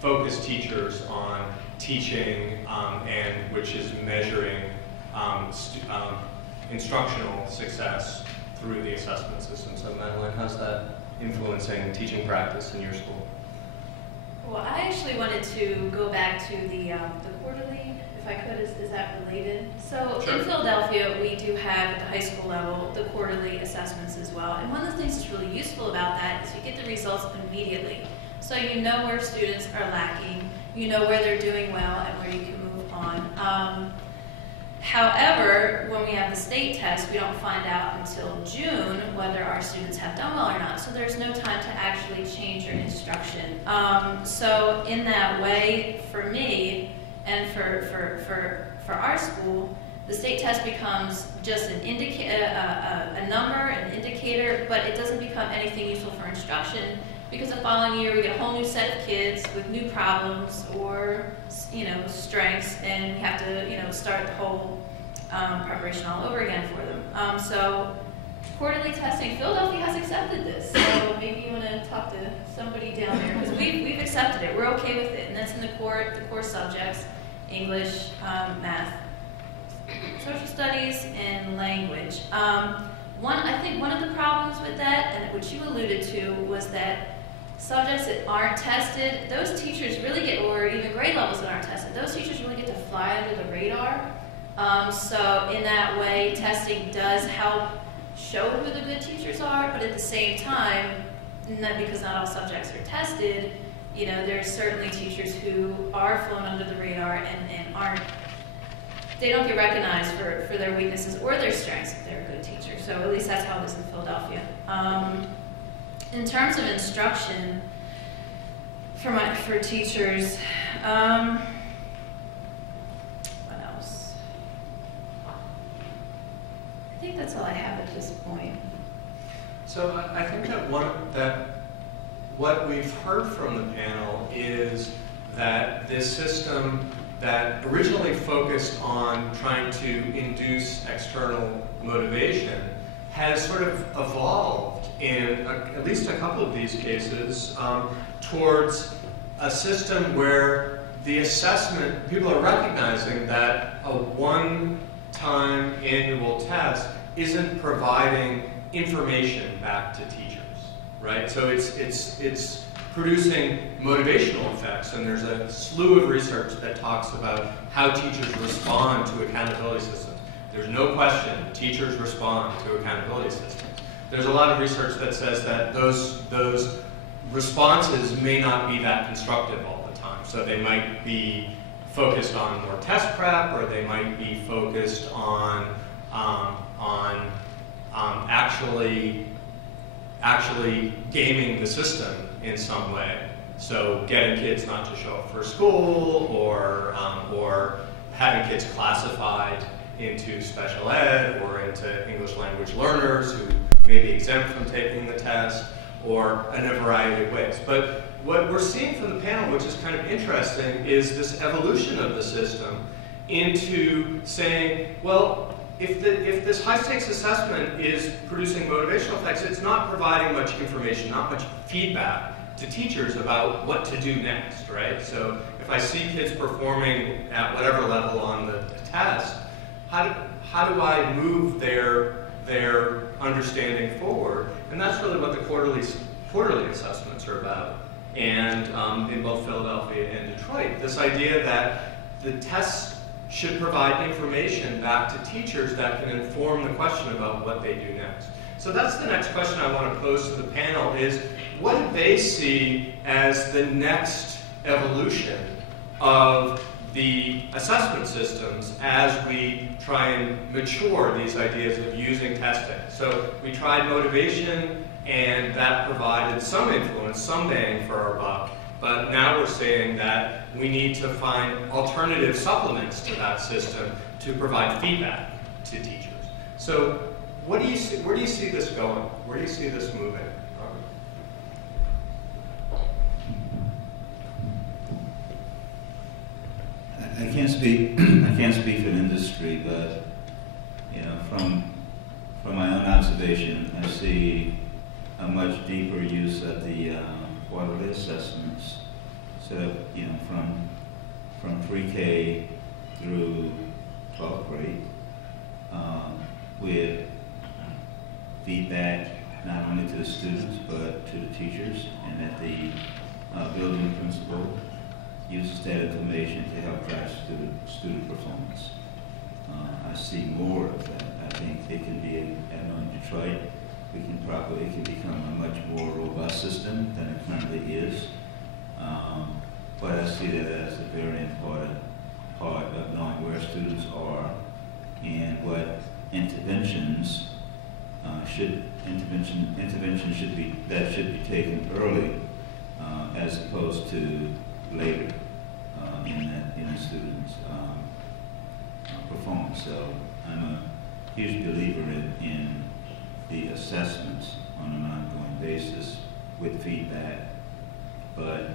focus teachers on teaching and which is measuring instructional success through the assessment system. So Madeline, how's that influencing teaching practice in your school? Well, I actually wanted to go back to the quarterly, if I could. Is that related? So sure. In Philadelphia, we do have at the high school level the quarterly assessments as well. And one of the things that's really useful about that is you get the results immediately. So you know where students are lacking, you know where they're doing well, and where you can move on. However, when we have the state test, we don't find out until June whether our students have done well or not. So there's no time to actually change your instruction. So in that way, for me and for our school, the state test becomes just an a number, an indicator, but it doesn't become anything useful for instruction, because the following year we get a whole new set of kids with new problems or strengths, and we have to start the whole preparation all over again for them. So quarterly testing, Philadelphia has accepted this. So maybe you want to talk to somebody down there, because we've accepted it. We're okay with it, and that's in the core subjects: English, math, social studies, and language. I think one of the problems with that, and which you alluded to, was that subjects that aren't tested, those teachers really get, or even grade levels that aren't tested, those teachers really get to fly under the radar. So in that way, testing does help show who the good teachers are, but at the same time, because not all subjects are tested, there's certainly teachers who are flown under the radar and they don't get recognized for their weaknesses or their strengths if they're a good teacher. So at least that's how it is in Philadelphia. In terms of instruction for teachers, what else? I think that's all I have at this point. So I think that what we've heard from the panel is that this system that originally focused on trying to induce external motivation has sort of evolved in at least a couple of these cases towards a system where the assessment, people are recognizing that a one-time annual test isn't providing information back to teachers, right? So it's producing motivational effects, and there's a slew of research that talks about how teachers respond to accountability systems. There's no question teachers respond to accountability systems. There's a lot of research that says that those responses may not be that constructive all the time. So they might be focused on more test prep, or they might be focused on actually gaming the system in some way. So getting kids not to show up for school, or having kids classified into special ed or into English language learners who may be exempt from taking the test, or in a variety of ways. But what we're seeing from the panel, which is kind of interesting, is this evolution of the system into saying, well, if this high-stakes assessment is producing motivational effects, it's not providing much information, not much feedback to teachers about what to do next, right? So if I see kids performing at whatever level on the test, how do I move their understanding forward? And that's really what the quarterly assessments are about. And in both Philadelphia and Detroit, this idea that the tests should provide information back to teachers that can inform the question about what they do next. So that's the next question I want to pose to the panel is, what do they see as the next evolution of the assessment systems as we try and mature these ideas of using testing? So we tried motivation, and that provided some influence, some bang for our buck. But now we're saying that we need to find alternative supplements to that system to provide feedback to teachers. So what do you see, where do you see this going? Where do you see this moving? I can't speak for the industry, but from my own observation, I see a much deeper use of the quarterly assessments. So from pre-K through 12th grade, with feedback not only to the students but to the teachers, and that the building principal uses that information to help drive student performance. I see more of that. I think it can be, in Detroit, it can become a much more robust system than it currently is. But I see that as a very important part of knowing where students are and what interventions should be taken early as opposed to later in the students' performance. So I'm a huge believer in the assessments on an ongoing basis with feedback, but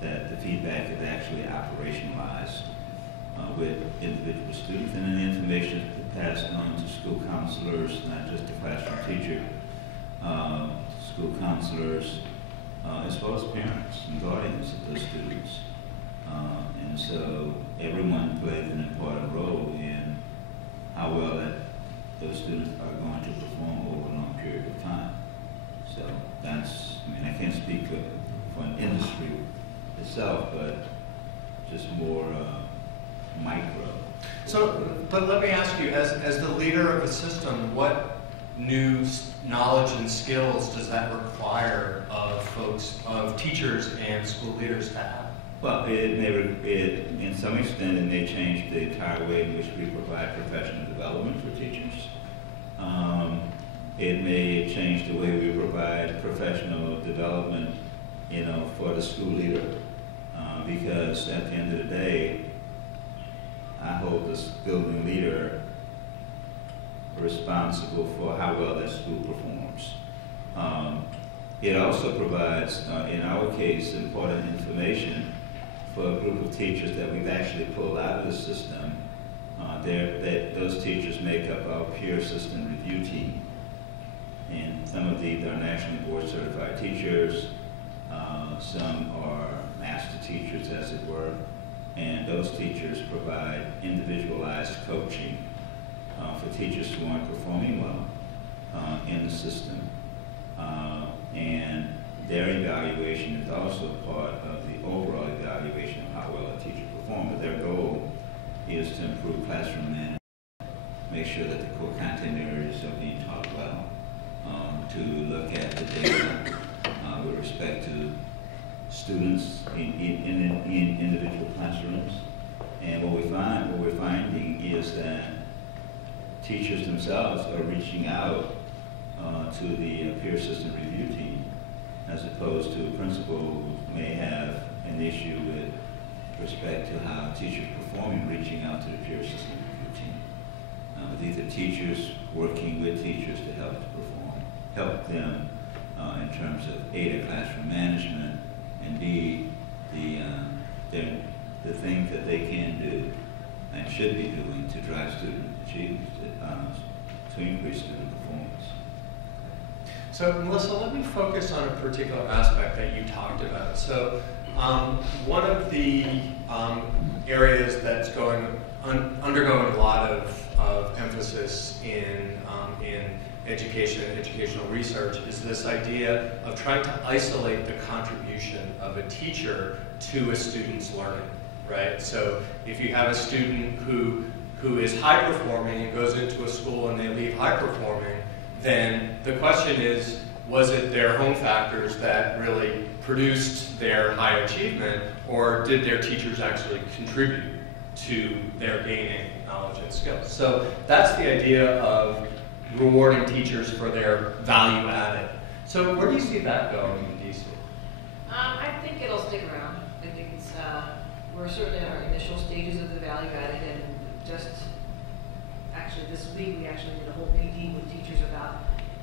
that the feedback is actually operationalized with individual students, and then the information is passed on to school counselors, not just the classroom teacher, school counselors, as well as parents and guardians of those students. And so everyone plays an important role in how well those students are going to perform over a long period of time. So I can't speak for an industry itself, but just more micro. So, but let me ask you, as the leader of a system, what new knowledge and skills does that require of teachers and school leaders to have? Well, in some extent, it may change the entire way in which we provide professional development for teachers. It may change the way we provide professional development, for the school leader, because at the end of the day, I hold this building leader responsible for how well that school performs. It also provides, in our case, important information for a group of teachers that we've actually pulled out of the system. Those teachers make up our peer system review team. Some of these are nationally board certified teachers. Some are master teachers, as it were. And those teachers provide individualized coaching for teachers who aren't performing well in the system. And their evaluation is also part of the overall evaluation of how well a teacher performed. But their goal is to improve classroom management, make sure that the core content areas are being taught well, to look at the data with respect to students in individual classrooms. And what we're finding is that teachers themselves are reaching out to the peer system review team, as opposed to a principal who may have an issue with respect to how teachers performing, reaching out to the peer system review team. But these are teachers working with teachers to help them in terms of A, their classroom management, and B, the things that they can do and should be doing to drive student achievement, to increase student performance. So, Melissa, let me focus on a particular aspect that you talked about. So, one of the areas that's undergoing a lot of emphasis in education and educational research is this idea of trying to isolate the contribution of a teacher to a student's learning, right? So, if you have a student who is high performing and goes into a school and they leave high performing, then the question is, was it their home factors that really produced their high achievement, or did their teachers actually contribute to their gaining knowledge and skills? So that's the idea of rewarding teachers for their value added. So where do you see that going in DC? I think it'll stick around. I think it's, we're certainly in our initial stages of the value added, and just actually this week we actually did a whole PD with teachers about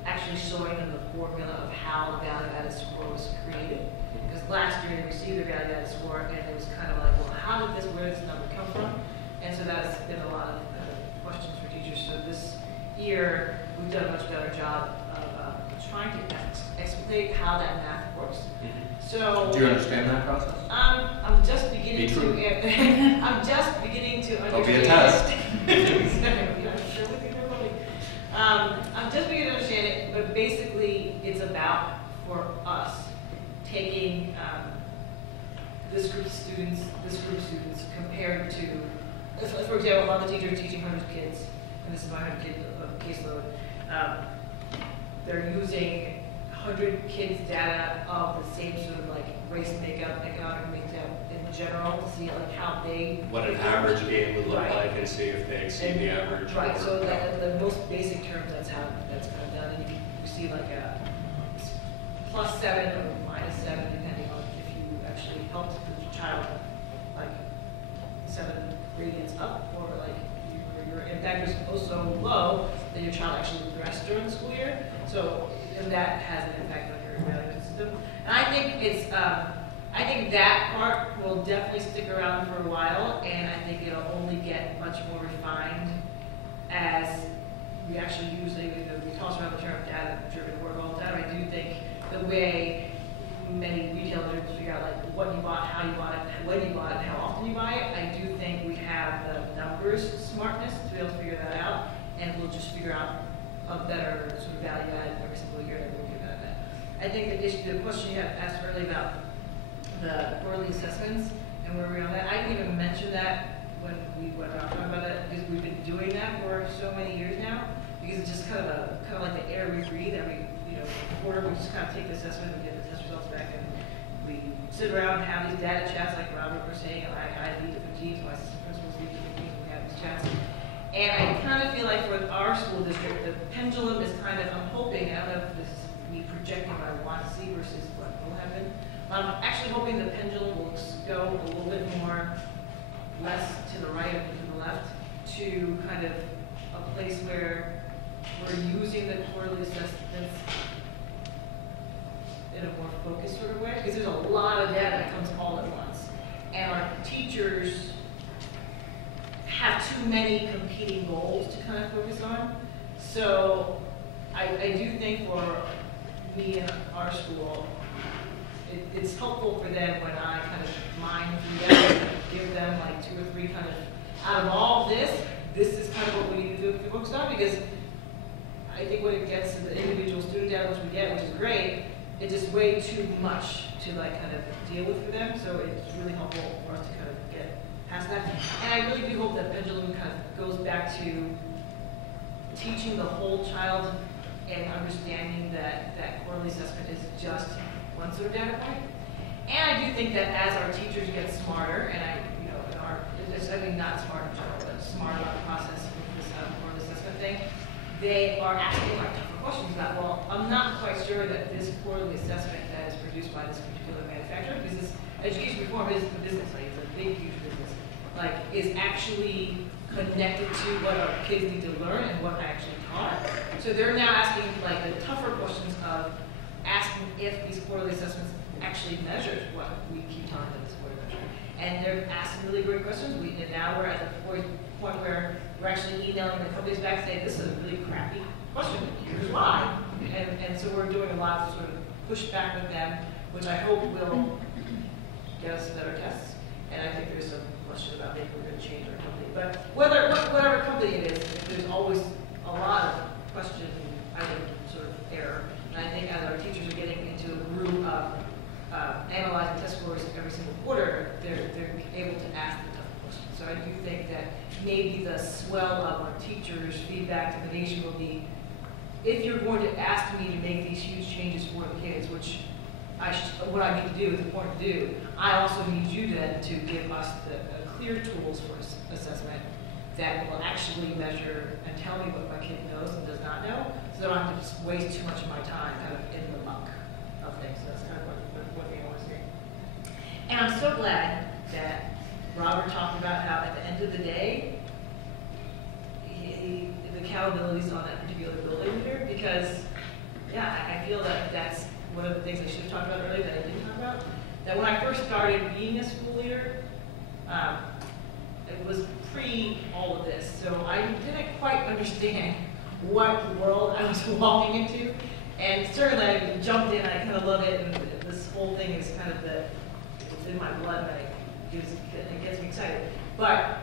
actually showing them the formula of how the value added score was created. Because last year they received their value added score and it was kind of like, well, where did this number come from? And so that's been a lot of questions for teachers. So this year we've done a much better job of trying to explain how that math works. So do you understand that process? I'm just beginning to. I'm just beginning to understand. There'll be a test. I'm just beginning to understand it, but basically it's about, for us, taking this group of students compared to, for example, if I'm a teacher teaching 100 kids, and this is my 100 kid caseload, they're using 100 kids' data of the same sort of like race makeup, economic makeup in general to see like how they what an average game would look like and see if they exceed the average. Right. So that, the most basic terms, that's how that's kind of done, and you see like a +7 or -7 depending on if you actually helped the child like 7 gradients up, or like your impact was so low that your child actually regressed during the school year. So and that has an impact on your evaluation system. And I think it's I think that part will definitely stick around for a while, and I think it'll only get much more refined as we actually use it. We toss around the term data-driven work all the time. I do think the way many retailers figure out like what you bought, how you bought it, when you bought it, how often you buy it, I do think we have the numbers smartness to be able to figure that out, and we'll just figure out a better sort of value add every single year that we'll give that. I think the question you had asked earlier about the quarterly assessments and where we're on that, I didn't even mention that when we went around talking about that, because we've been doing that for so many years now, because it's just kind of like the air we breathe. Every quarter we just kind of take the assessment, we get the test results back, and we sit around and have these data chats like Robert was saying, and I lead different teams, my assistant principals lead different teams, and we have these chats. And I kind of feel like for our school district, the pendulum is kind of, I'm hoping, I don't know if this is me projecting what I want to see versus what will happen. I'm actually hoping the pendulum will go a little bit more, less to the right and to the left, to kind of a place where we're using the quarterly assessments in a more focused sort of way, because there's a lot of data that comes all at once. And our teachers have too many competing goals to kind of focus on. So I do think for me and our school, it's helpful for them when I kind of mine through them and give them like 2 or 3 kind of, out of all this is kind of what we need to do with the book stuff, because I think when it gets to the individual student data, which we get, which is great, it's just way too much to like kind of deal with for them. So it's really helpful for us to kind of get past that. And I really do hope that pendulum kind of goes back to teaching the whole child and understanding that quarterly assessment is just one sort of data point. And I do think that as our teachers get smarter, and I mean not smart in general, but smarter about the process with this quarterly assessment thing, they are asking like tougher questions about, well, I'm not quite sure that this quarterly assessment that is produced by this particular manufacturer, because this education reform is a business, like it's a big, huge business, like is actually connected to what our kids need to learn and what I actually taught. So they're now asking like the tougher questions of asking if these quarterly assessments actually measure what we keep telling them this quarterly measure. And they're asking really great questions. And now we're at the point where we're actually emailing the companies back saying, this is a really crappy question, here's why. And so we're doing a lot to sort of push back with them, which I hope will get us better tests. And I think there's some question about maybe we're going to change our company. But whatever company it is, there's always a lot of question item sort of error. And I think as our teachers are getting into a groove of analyzing test scores every single quarter, they're able to ask the tough questions. So I do think that maybe the swell of our teachers' feedback to the nation will be, if you're going to ask me to make these huge changes for the kids, which what I need to do is important to do, I also need you then to give us the clear tools for assessment that will actually measure and tell me what my kid knows and does not know, so I don't have to just waste too much of my time kind of in the muck of things. So that's kind of what they want to see. And I'm so glad that Robert talked about how at the end of the day, the accountability is on that particular building leader, because, yeah, I feel that that's one of the things I should have talked about earlier that I didn't talk about. That when I first started being a school leader, it was pre all of this, so I didn't quite understand what world I was walking into. And certainly I jumped in, I kind of love it, and this whole thing is kind of it's in my blood, and it gets me excited. But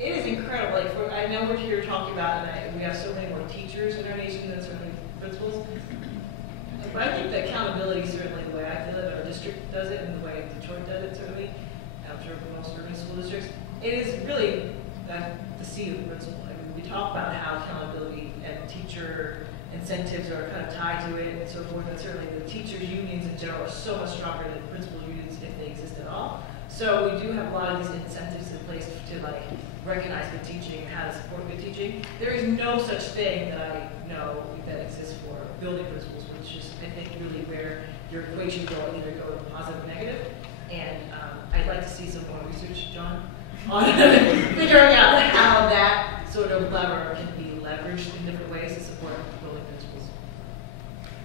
it is incredible. Like I know we're here talking about, and we have so many more teachers in our nation than so many principals. But I think the accountability is certainly the way I feel it, our district does it, and the way Detroit does it, certainly, after most urban school districts. It is really the seat of the principal. I mean, we talk about how accountability and teacher incentives are kind of tied to it and so forth, and certainly the teachers' unions in general are so much stronger than principal unions if they exist at all. So we do have a lot of these incentives in place to like recognize good teaching and how to support good teaching. There is no such thing that I know that exists for building principals, which is, I think, really where your equations will either go positive or negative. And I'd like to see some more research, John, on figuring out how that sort of lever can be leveraged in different ways to support building principles.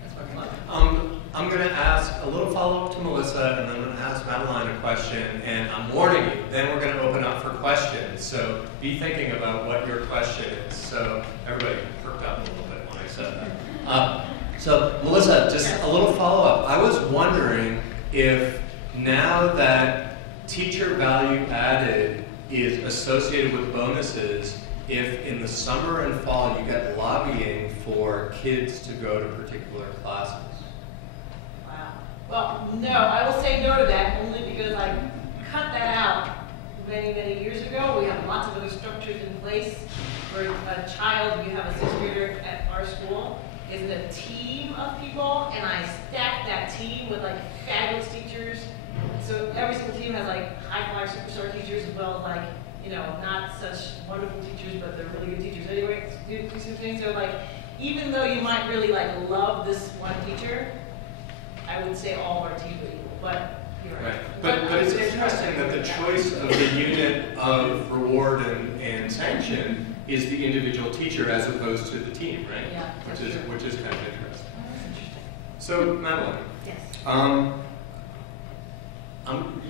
That's my plug. I'm going to ask a little follow-up to Melissa, and then I'm going to ask Madeline a question, and I'm warning you, then we're going to open up for questions. So be thinking about what your question is. So everybody perked up a little bit when I said that. So Melissa, just a little follow-up. I was wondering if now that teacher value added is associated with bonuses, if in the summer and fall you get lobbying for kids to go to particular classes. Wow. Well, no, I will say no to that only because I cut that out many, many years ago. We have lots of other structures in place. For a child, we have a 6th grader at our school, is in a team of people, and I stack that team with like fabulous teachers. So every single team has like high-flyer superstar teachers as well as like, you know, not such wonderful teachers, but they're really good teachers anyway. So like, even though you might really like love this one teacher, I would say all of our teams are equal. But you're right. But it's interesting that the choice of the unit of reward and sanction is the individual teacher as opposed to the team, right? Yeah, which is kind of interesting. Oh, that's interesting. So Madeline. Yes.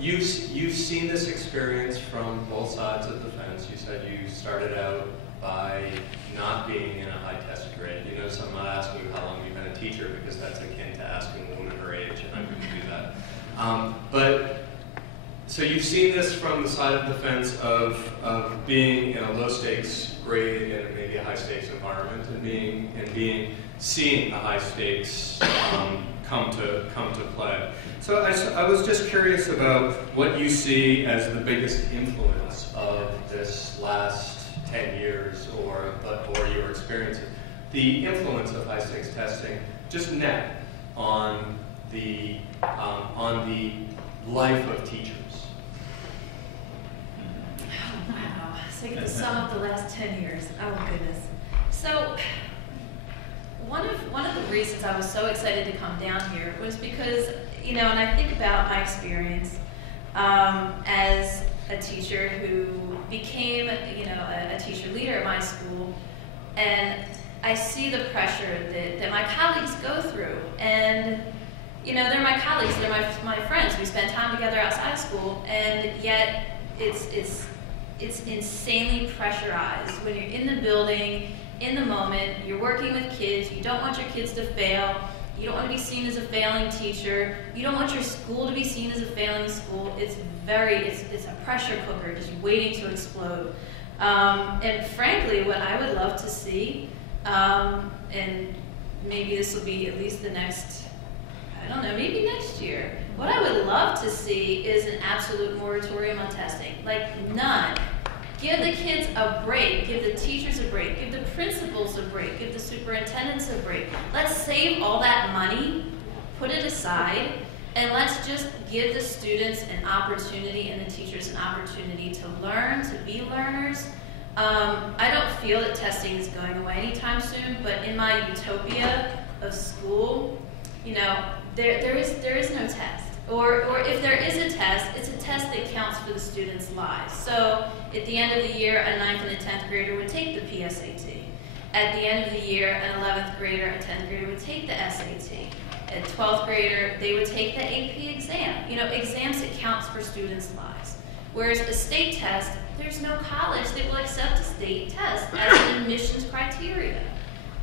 You've seen this experience from both sides of the fence. You said you started out by not being in a high tested grade. You know, so I'm not asking you how long teacher because that's akin to asking a woman her age, and I wouldn't do that. But so you've seen this from the side of the fence of being in a low stakes grade in maybe a high stakes environment, and seeing the high stakes come to play. So I was just curious about what you see as the biggest influence of this last 10 years or your experiences, the influence of high stakes testing, just net on the life of teachers. Oh, wow. So I get to sum up the last 10 years. Oh, goodness. So one of the reasons I was so excited to come down here was because, and I think about my experience as a teacher who became, a teacher leader at my school, and I see the pressure that my colleagues go through. And, they're my colleagues, they're my friends. We spend time together outside of school, and yet it's insanely pressurized when you're in the building, in the moment, you're working with kids, you don't want your kids to fail, you don't want to be seen as a failing teacher, you don't want your school to be seen as a failing school. It's a pressure cooker just waiting to explode. And frankly, what I would love to see, and maybe this will be at least the next, I don't know, maybe next year, what I would love to see is an absolute moratorium on testing. Like, none. Give the kids a break, give the teachers a break, give the principals a break, give the superintendents a break. Let's save all that money, put it aside, and let's just give the students an opportunity and the teachers an opportunity to learn, to be learners. I don't feel that testing is going away anytime soon, but in my utopia of school, there is no test. Or if there is a test, it's a test that counts for the students' lives. So at the end of the year, a 9th and a 10th grader would take the PSAT. At the end of the year, an 11th grader, a 10th grader would take the SAT. A 12th grader, they would take the AP exam. Exams that counts for students' lives. Whereas a state test, there's no college that will accept a state test as an admissions criteria.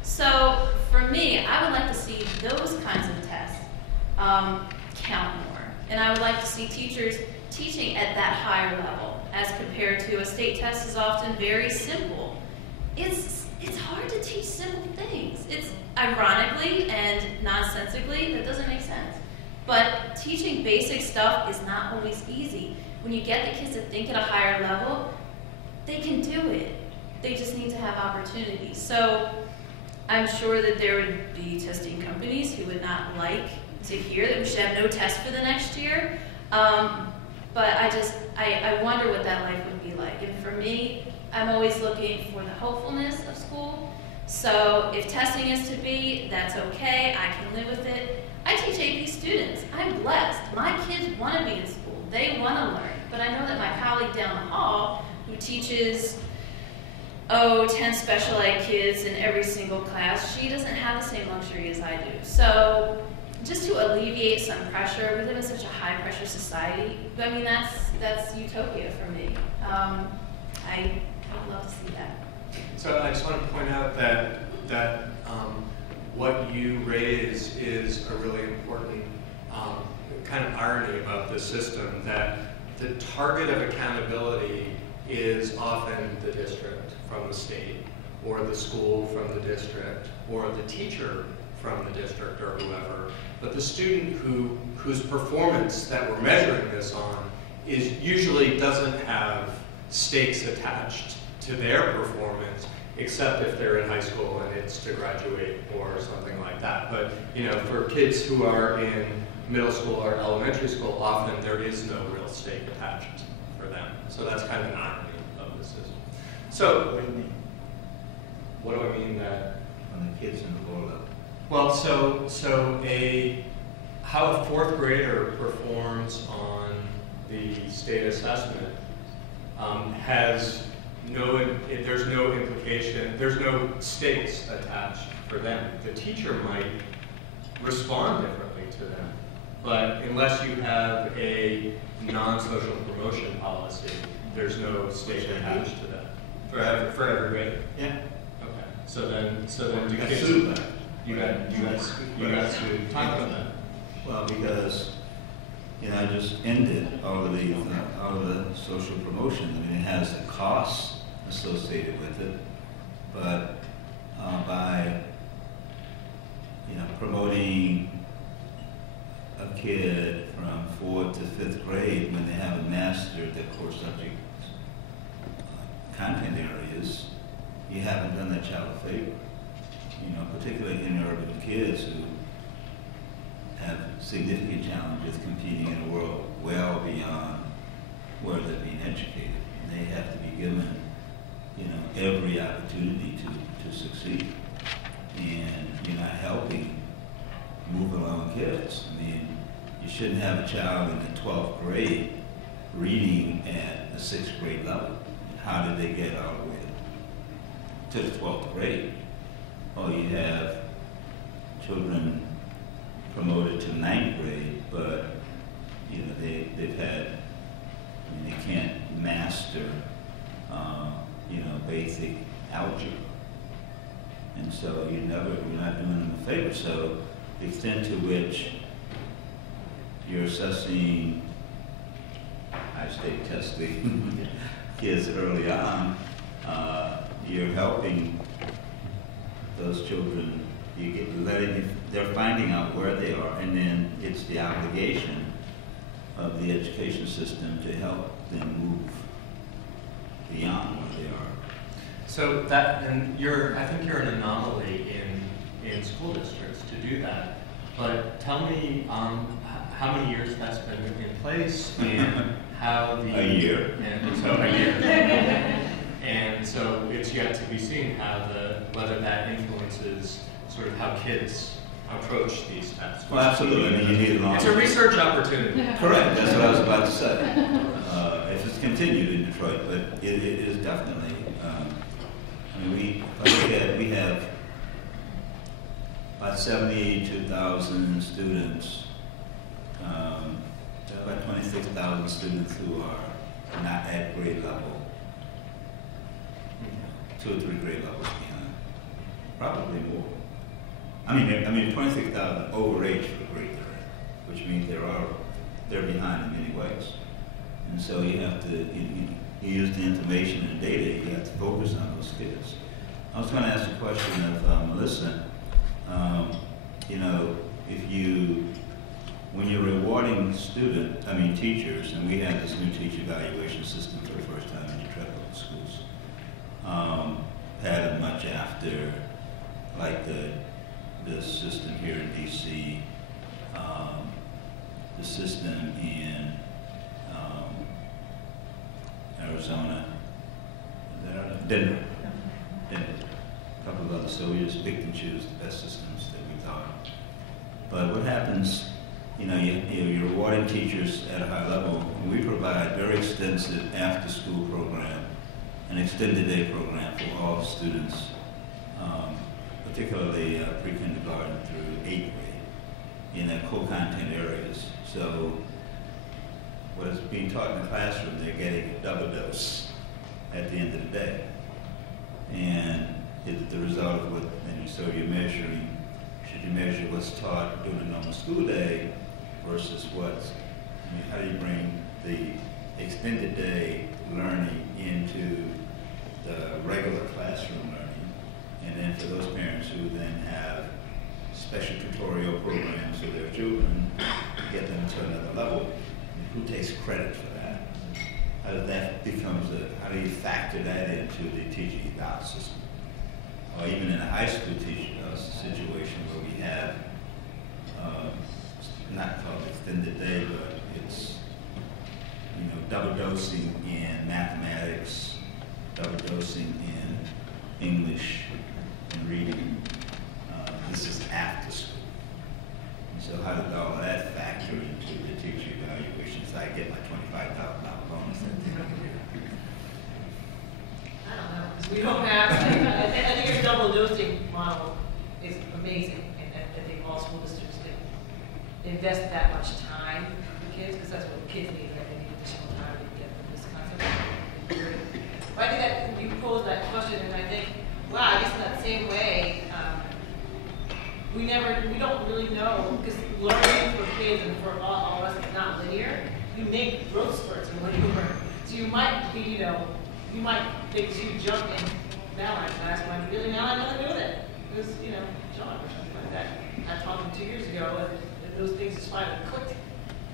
So for me, I would like to see those kinds of tests count more. And I would like to see teachers teaching at that higher level as compared to a state test is often very simple. It's hard to teach simple things. It's ironically and nonsensically, that doesn't make sense. But teaching basic stuff is not always easy. When you get the kids to think at a higher level, they can do it. They just need to have opportunities. So I'm sure that there would be testing companies who would not like to hear that we should have no test for the next year. But I wonder what that life would be like. And for me, I'm always looking for the hopefulness of school. So if testing is to be, that's okay. I can live with it. I teach AP students. I'm blessed. My kids want to be in school. They want to learn. But I know that my colleague down the hall who teaches 10 special ed kids in every single class, she doesn't have the same luxury as I do. So just to alleviate some pressure, we live in such a high pressure society. I mean, that's utopia for me. I would love to see that. So I just want to point out that what you raise is a really important kind of irony about this system, that the target of accountability is often the district from the state, or the school from the district, or the teacher from the district, or whoever. But the student whose performance that we're measuring this on usually doesn't have stakes attached to their performance, except if they're in high school and it's to graduate or something like that. But for kids who are in middle school or elementary school, often there is no real stake attached for them. So that's kind of an irony of the system. So, What do you mean? what do I mean that? On the kids in the lower level. Well, how a fourth grader performs on the state assessment has there's no implication, there's no stakes attached for them. The teacher might respond differently to them, but unless you have a non-social promotion policy, there's no stake attached to them. For every grader? Yeah. Okay. So then You do can kids... sue that. You guys should talk about that. Well, because, I just ended all of the social promotion. I mean, it has a cost associated with it, but by, promoting a kid from 4th to 5th grade when they haven't mastered their core subject content areas, you haven't done that child a favor. Particularly in urban kids who have significant challenges competing in a world well beyond where they're being educated. And they have to be given, every opportunity to succeed. And you're not helping move along kids. I mean, you shouldn't have a child in the 12th grade reading at the 6th grade level. How did they get all the way to the 12th grade? Well, you have children promoted to 9th grade, but they've had, they can't master basic algebra, and so you're not doing them a favor. So the extent to which you're assessing high-stake testing kids early on, you're helping those children. They're finding out where they are, and then it's the obligation of the education system to help them move beyond where they are. So I think you're an anomaly in school districts to do that. But tell me how many years that's been in place, and how a year. And so a year. And so it's yet to be seen whether that influences sort of how kids approach these tests. Well, absolutely. I mean, you need long. It's a research opportunity. Correct. That's what I was about to say. If it's continued in Detroit, but it is definitely. We have about 72,000 students. About 26,000 students who are not at grade level. 2 or 3 grade levels behind, probably more. I mean 26,000 overage for the grade they're in, which means they're behind in many ways. And so you have to you use the information and data. You have to focus on those kids. I was going to ask a question of Melissa. When you're rewarding teachers, and we have this new teacher evaluation system for the first time in Detroit public schools. Patterned much after, like the system here in D.C., the system in Arizona, Denver, a couple of others. So we just picked and choose the best systems that we thought. But what happens, you're rewarding teachers at a high level. We provide very extensive after-school program, an extended day program for all students, particularly pre-kindergarten through 8th grade, in their co-content areas. So what's being taught in the classroom, they're getting a double dose at the end of the day. And it's the result of should you measure what's taught during a normal school day versus how do you bring the extended day learning into the regular classroom learning, and then for those parents who then have special tutorial programs for their children, get them to another level, who takes credit for that? How do you factor that into the teaching eval system? Or even in a high school teaching situation where we have, not called extended day, but it's, double dosing in mathematics, double dosing in English and reading. This is after school. And so how did all of that factor into the teacher evaluation? So I get my $25,000 bonus at the end of the year. I don't know, because we don't have, I think your double dosing model is amazing, and I think all school districts can invest that much time for kids, because that's what the kids need, right? They need additional time to get this concept. But I think that you posed that question, and I think, wow, I guess in that same way, we don't really know, because learning for kids and for all of us is not linear. You make growth spurts in what you learn. So you might be, you might think you jump in balance class, might be really now I have nothing to do with it. Because, John or something like that. I taught him 2 years ago, and those things just finally clicked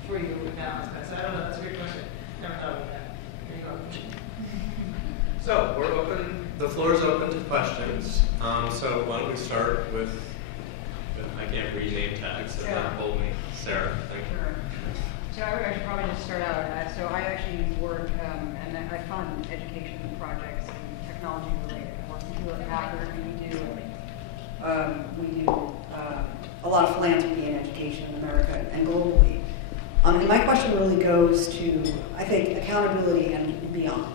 for you with balance class. So I don't know, that's a great question. Never thought about that. There you go. So we're open. The floor is open to questions. So why don't we start with? I can't read name tags, so Sarah. hold me. Sarah, thank you. Sure. So I should probably just start out. So I actually work and I fund education projects and technology related. I work in Hewlett Packard, and we do a lot of philanthropy in education in America and globally. And my question really goes to, I think, accountability and beyond.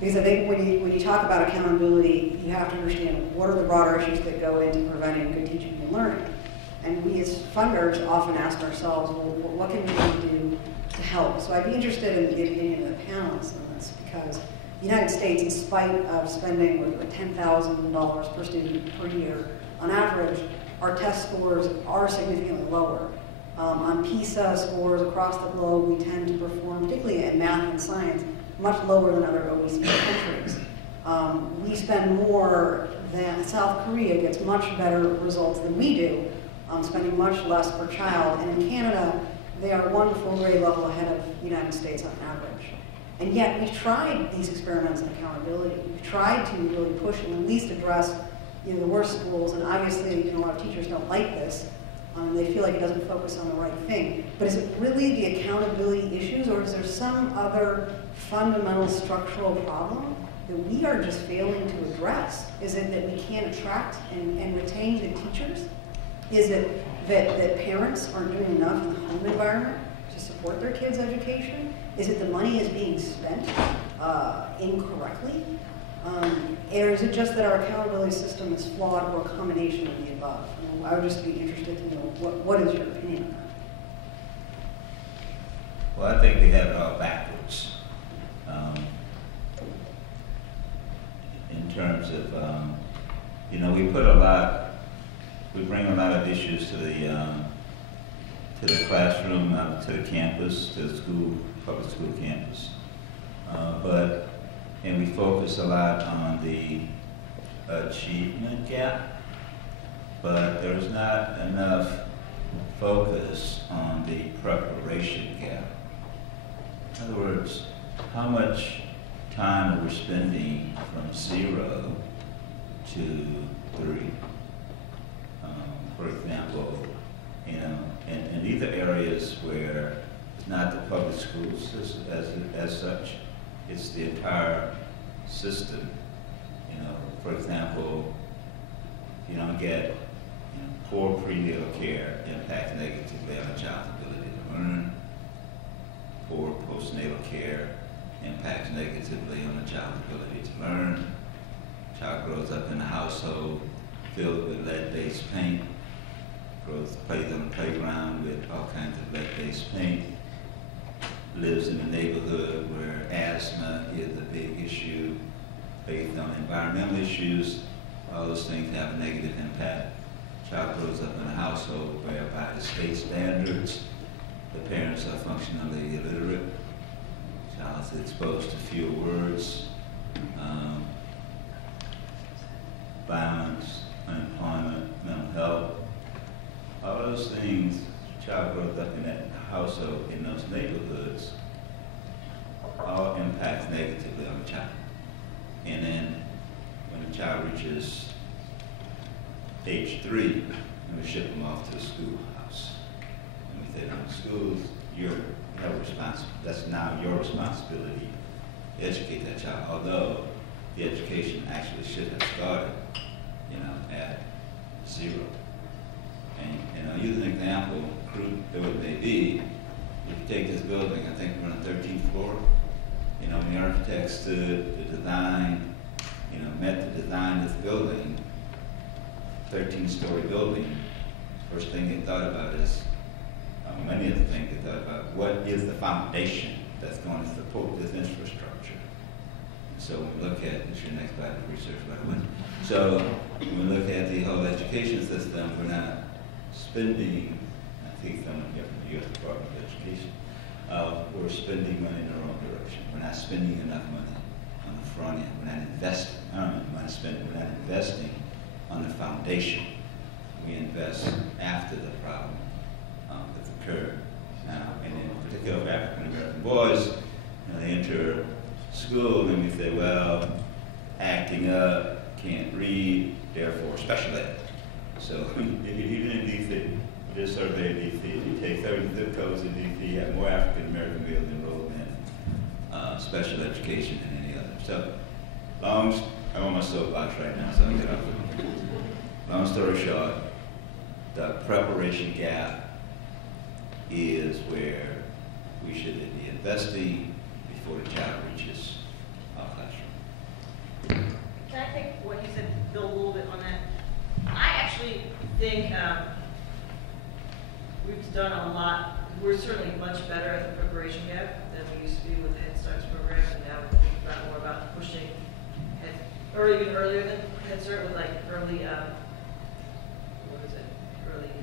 Because I think when you talk about accountability, you have to understand what are the broader issues that go into preventing good teaching and learning. And we as funders often ask ourselves, well, what can we do to help? So I'd be interested in the opinion of the panelists on this, because the United States, in spite of spending $10,000 per student per year, on average, our test scores are significantly lower. On PISA scores across the globe, we tend to perform, particularly in math and science, much lower than other OECD countries. We spend more than South Korea gets much better results than we do, spending much less per child. And in Canada, they are 1 full grade level ahead of the United States on average. And yet we've tried these experiments in accountability. We've tried to really push and at least address the worst schools. And obviously, a lot of teachers don't like this. They feel like it doesn't focus on the right thing. But is it really the accountability issues, or is there some other fundamental structural problem that we are just failing to address? Is it that we can't attract and retain the teachers? Is it that parents aren't doing enough in the home environment to support their kids' education? Is it the money is being spent incorrectly? Or is it just that our accountability system is flawed, or a combination of the above? I would just be interested to know what is your opinion on that? Well, I think they have it all backwards. In terms of, we bring a lot of issues to the classroom, to the campus, to the school, public school campus. And we focus a lot on the achievement gap, but there's not enough focus on the preparation gap. In other words, how much time are we spending from 0 to 3? For example, in these are areas where it's not the public school system as such, it's the entire system. For example, if you don't get poor prenatal care impacts negatively on a child's ability to learn. Poor postnatal care impacts negatively on a child's ability to learn. Child grows up in a household filled with lead-based paint, plays on the playground with all kinds of lead-based paint, lives in a neighborhood where asthma is a big issue based on environmental issues. All those things have a negative impact. Child grows up in a household where, by the state standards, the parents are functionally illiterate. Child is exposed to fewer words, violence, unemployment, mental health. All those things, child grows up in that household, in those neighborhoods, all impacts negatively on the child. And then when the child reaches age 3, and we ship them off to the schoolhouse. And we say, in schools, that's now your responsibility to educate that child, although the education actually should have started, at 0. And I'll use an example, crude though it may be. If you take this building, I think we're on the 13th floor. When the architect stood, the design, met to design this building, 13-story building, first thing they thought about is, many of the things they thought about, what is the foundation that's going to support this infrastructure? So when we look at, it's your next slide of research, by the way. So when we look at the whole education system, we're not spending, I think coming here from the U.S. Department of Education, we're spending money in the wrong direction. We're not spending enough money on the front end. We're not investing. I don't know, money spent. We're not investing on the foundation. We invest after the problem has occurred. And in particular for African American boys, they enter school and we say, well, acting up, can't read, therefore special ed. So even in D.C., we did a survey in D.C., you take 30 zip codes in D.C., you have more African American males enrolled in special education than any other. So, I'm on my soapbox right now, so I'll get off it. Long story short, the preparation gap is where we should be investing before the child reaches our classroom. Can I take what you said, build a little bit on that? I actually think we've done a lot. We're certainly much better at the preparation gap than we used to be with Head Start's program, and now we've got more about pushing even earlier than Head Start with like early, early,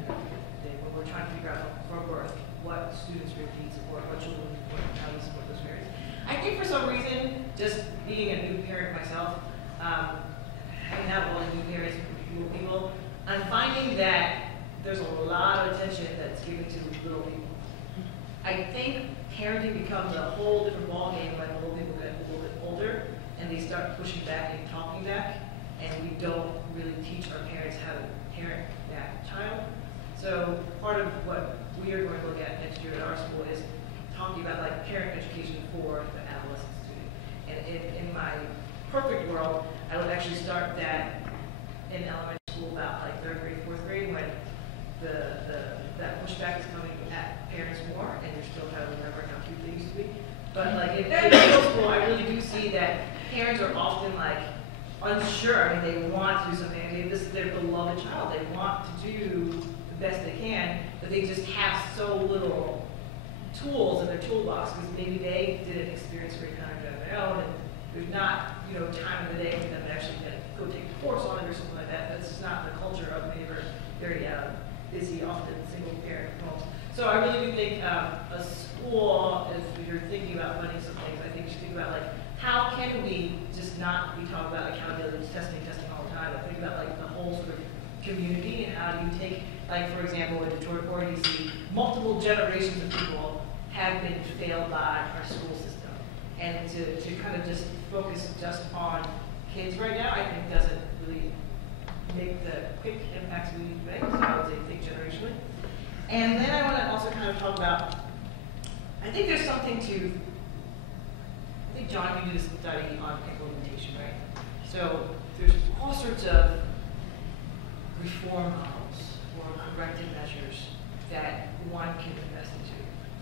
when we're trying to figure out from birth what students really need support, what children need support, and how we support those areas. I think for some reason, just being a new parent myself, hanging out with all the new parents, new people, I'm finding that there's a lot of attention that's given to little people. I think parenting becomes a whole different ballgame when little people get a little bit older and they start pushing back and talking back, and we don't really teach our parents how to parent that child. So part of what we are going to look at next year at our school is talking about like parent education for the adolescent student. And in my perfect world, I would actually start that in elementary school about like 3rd grade, 4th grade, when that pushback is coming at parents more, and you're still kind of remembering how cute they used to be. But like in middle school, I really do see that parents are often like unsure. I mean, they want to do something. This is their beloved child. They want to do the best they can, but they just have so little tools in their toolbox because maybe they didn't experience great content on their own, and there's not, time of the day for them to actually go take a course on it or something like that. That's just not the culture of many of our very busy, often single parent homes. So I really do think a school, if you're thinking about funding some things, I think you should think about like, how can we just not be talking about accountability, testing all the time, but think about like the whole sort of community, and how do you take, like for example, in Detroit or DC, multiple generations of people have been failed by our school system. And to kind of just focus just on kids right now, I think doesn't really make the quick impacts we need to make, so I would say think generationally. And then I want to also kind of talk about, I think there's something to, I think John, you did a study on implementation, right? So there's all sorts of reform models or corrective measures that one can invest into.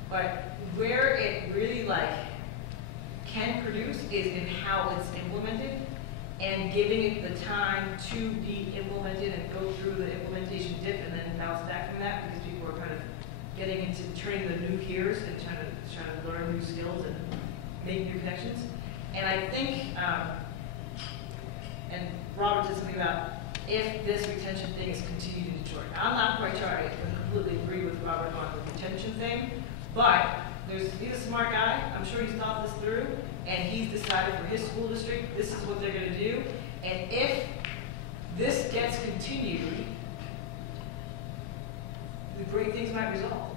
But where it really can produce is in how it's implemented, and giving it the time to be implemented and go through the implementation dip and then bounce back from that, because people are kind of getting into turning the new gears and trying to learn new skills and make new connections. And I think, and Robert said something about if this retention thing is continued in Detroit. I'm not quite sure I completely agree with Robert on the retention thing, but he's a smart guy. I'm sure he's thought this through, and he's decided for his school district, this is what they're going to do. And if this gets continued, the great things might result.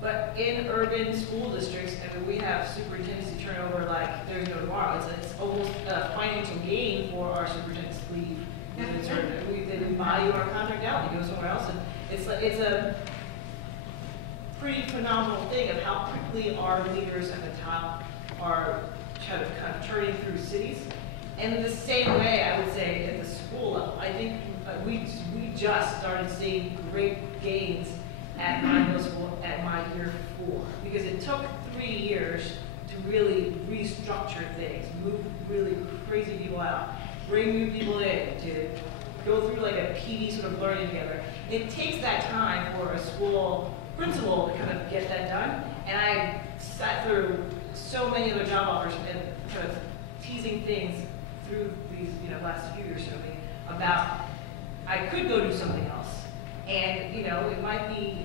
But in urban school districts, I mean, we have superintendency turnover like there's no tomorrow. It's almost a financial gain for our superintendents to leave. They value our contract out, they go somewhere else, and it's a pretty phenomenal thing of how quickly our leaders at the top are kind of turning through cities. And in the same way, I would say at the school level, I think we just started seeing great gains at my middle school at my year 4, because it took 3 years to really restructure things, move really crazy people out, bring new people in, to go through like a PD sort of learning together. It takes that time for a school principal to kind of get that done. And I sat through so many other job offers and kind of teasing things through these last few years about I could go do something else. And, you know, it might be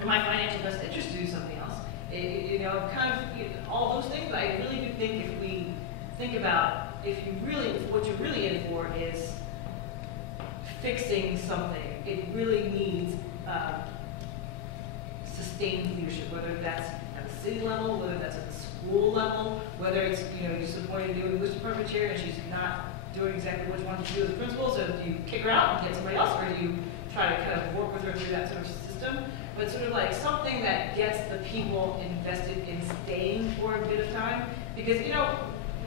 in my financial best interest to do something else. You know, kind of, you know, all those things, but I really do think if we think about if what you're really in for is fixing something, it really needs sustained leadership, whether that's at the city level, whether that's at the school level, whether it's, you know, you're supporting the English department chair and she's not doing exactly what you want to do as a principal, so do you kick her out and get somebody else, or do you try to kind of work with her through that sort of system? But sort of like something that gets the people invested in staying for a bit of time, because, you know,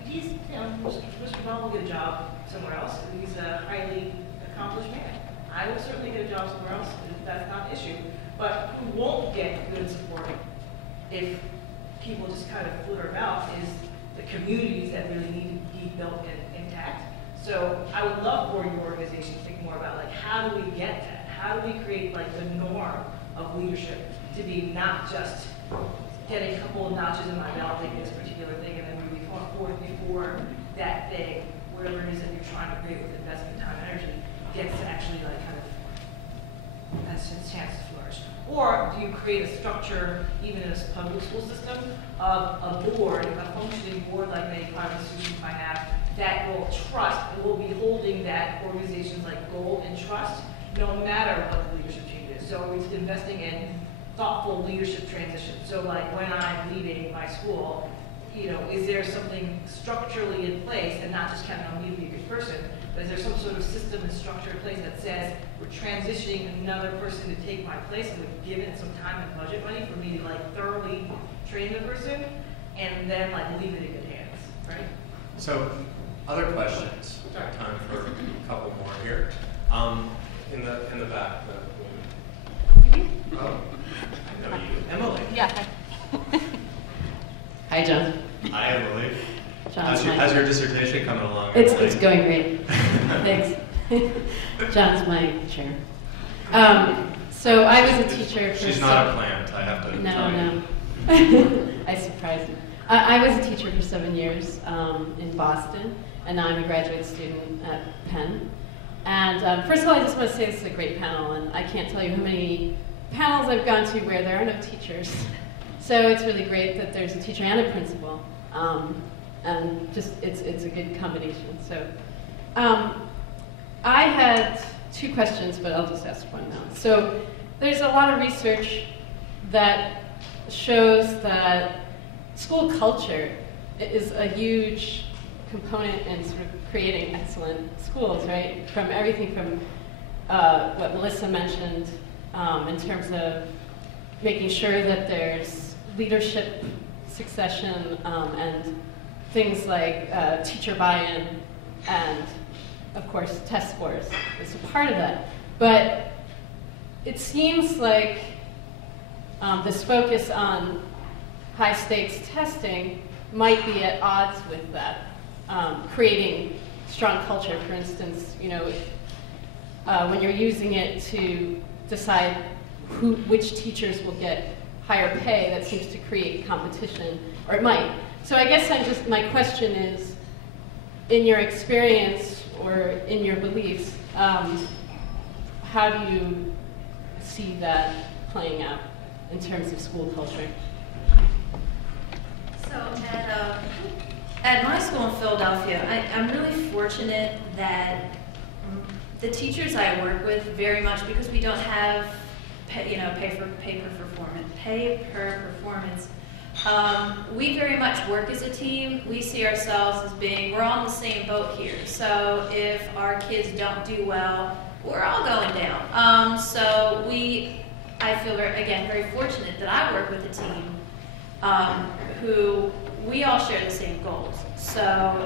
Mr. Ball will get a job somewhere else. He's a highly accomplished man. I will certainly get a job somewhere else. That's not an issue. But who won't get good support if people just kind of flitter about is the communities that really need to be built and intact. So I would love for your organization to think more about, like, how do we get that? How do we create, like, the norm of leadership to be not just get a couple of notches in my belt in this particular thing and then moving forward before that thing, whatever it is that you're trying to create with investment, time, and energy, gets to actually, like, kind of has a chance to flourish. Or do you create a structure, even in a public school system, of a board, a functioning board like many private institutions might have, that will trust and will be holding that organization's like goal and trust, no matter what the leadership change is. So it's investing in thoughtful leadership transition. So like when I'm leaving my school, you know, is there something structurally in place, and not just counting on me to be a good person, but is there some sort of system and structure in place that says we're transitioning another person to take my place, and we've given some time and budget money for me to like thoroughly train the person, and then like leave it in good hands, right? So, other questions? We've got time for a couple more here. In the back, the woman. Oh, I know you, Emily. Yeah. Hi, John. Hi, Emily. John's How's your dissertation coming along? It's going great. Thanks. John's my chair. So I was a teacher for... She's not a plant, I have to tell you. No. I surprised him. I was a teacher for 7 years in Boston, and now I'm a graduate student at Penn. And first of all, I just want to say this is a great panel, and I can't tell you how many panels I've gone to where there are no teachers. So it's really great that there's a teacher and a principal. And just, it's a good combination. So I had two questions, but I'll just ask one now. So there's a lot of research that shows that school culture is a huge component in sort of creating excellent schools, right? From everything from what Melissa mentioned in terms of making sure that there's leadership succession and things like teacher buy-in and, of course, test scores is a part of that. But it seems like this focus on high-stakes testing might be at odds with that, creating strong culture. For instance, you know, when you're using it to decide which teachers will get higher pay, that seems to create competition, or it might. So I guess my question is, in your experience or in your beliefs, how do you see that playing out in terms of school culture? So at my school in Philadelphia, I'm really fortunate that the teachers I work with very much, because we don't have pay per performance. We very much work as a team. We see ourselves as we're on the same boat here. So if our kids don't do well, we're all going down. I feel very fortunate that I work with a team who we all share the same goals. So,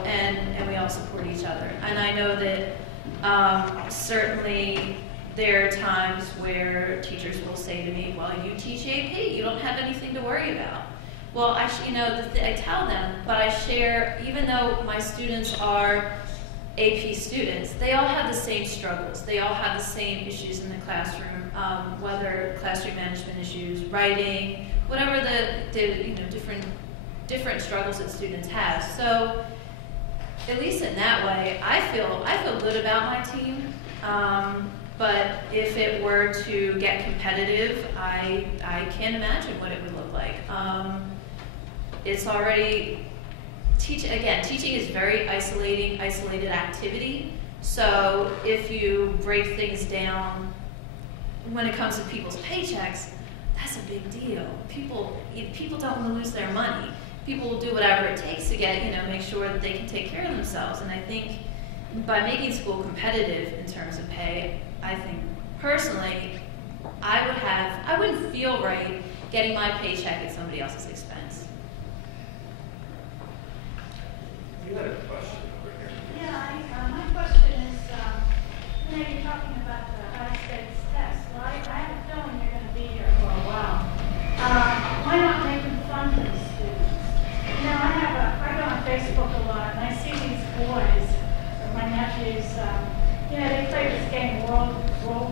and we all support each other. And I know that certainly there are times where teachers will say to me, well, you teach AP, you don't have anything to worry about. Well, I tell them, but I share, even though my students are AP students, they all have the same struggles. They all have the same issues in the classroom, whether classroom management issues, writing, whatever the different struggles that students have. So, at least in that way, I feel good about my team. But if it were to get competitive, I can't imagine what it would look like. It's already, teaching is very isolated activity. So if you break things down, when it comes to people's paychecks, that's a big deal. People don't want to lose their money. People will do whatever it takes to get, make sure that they can take care of themselves. And I think by making school competitive in terms of pay, I think personally, I wouldn't feel right getting my paycheck at somebody else's expense. You had a question over here. Yeah, my question is, you're talking about the high stakes test. Well, I have a feeling you're going to be here for a while. Why not make them fun for the students? I go on Facebook a lot, and I see these boys, or my nephews, they play this game, World of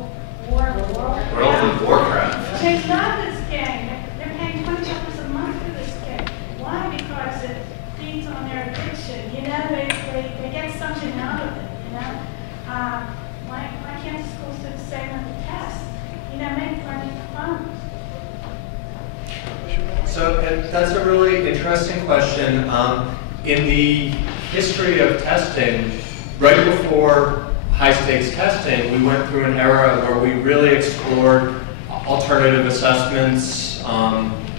Warcraft. They love this game. They're paying $20 a month for this game. Why? Because it feeds on their addiction. They get something out of it. Why can't schools do the same with the test? Make learning fun. So that's a really interesting question. In the history of testing, right before high-stakes testing, we went through an era where we really explored alternative assessments,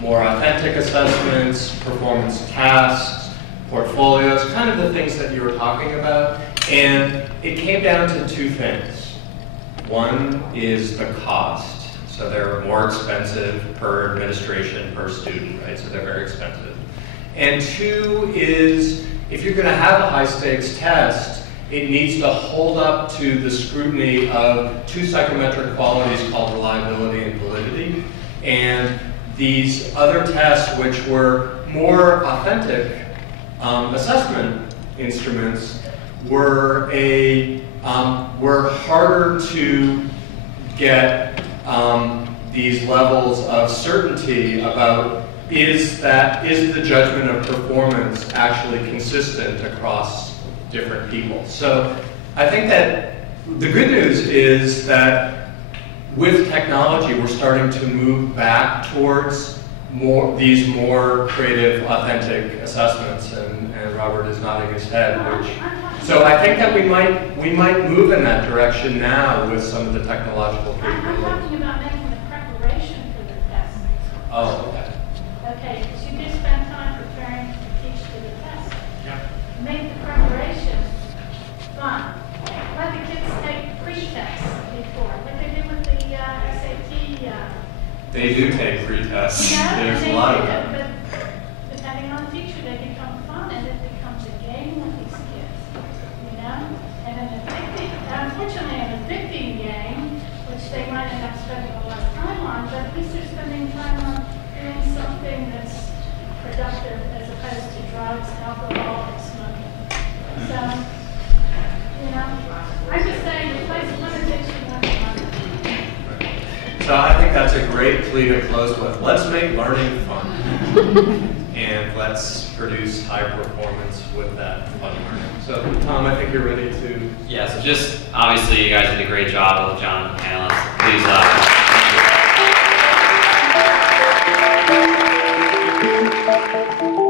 more authentic assessments, performance tasks, portfolios, kind of the things that you were talking about. And it came down to two things. One is the cost. So they're more expensive per administration, per student, right? So they're very expensive. And two is, if you're going to have a high-stakes test, it needs to hold up to the scrutiny of two psychometric qualities called reliability and validity. And these other tests, which were more authentic assessment instruments, were harder to get these levels of certainty about is the judgment of performance actually consistent across different people. So I think that the good news is that with technology, we're starting to move back towards these more creative, authentic assessments, and Robert is nodding his head. So I think that we might move in that direction now with some of the technological capabilities. I'm talking about making the preparation for the test. Oh, okay. Okay, because you do spend time preparing to teach for the test. Yeah. Make the preparation fun. Let the kids take pre-tests before. What they do with the SAT. They do take pre-tests. There's a lot of them. But depending on the teacher, they become fun, and it becomes a game with these kids. And an unfortunately, an addicting game, which they might end up spending a lot of time on, but at least they're spending time on doing something that's productive as opposed to drugs, alcohol, and smoking. So, I'm just saying, replace limitation with fun. So I think that's a great plea to close with. Let's make learning fun. And let's produce high performance with that fun learning. So Tom, I think you're ready to... Yeah, so just, obviously you guys did a great job, both John and panelists. Please,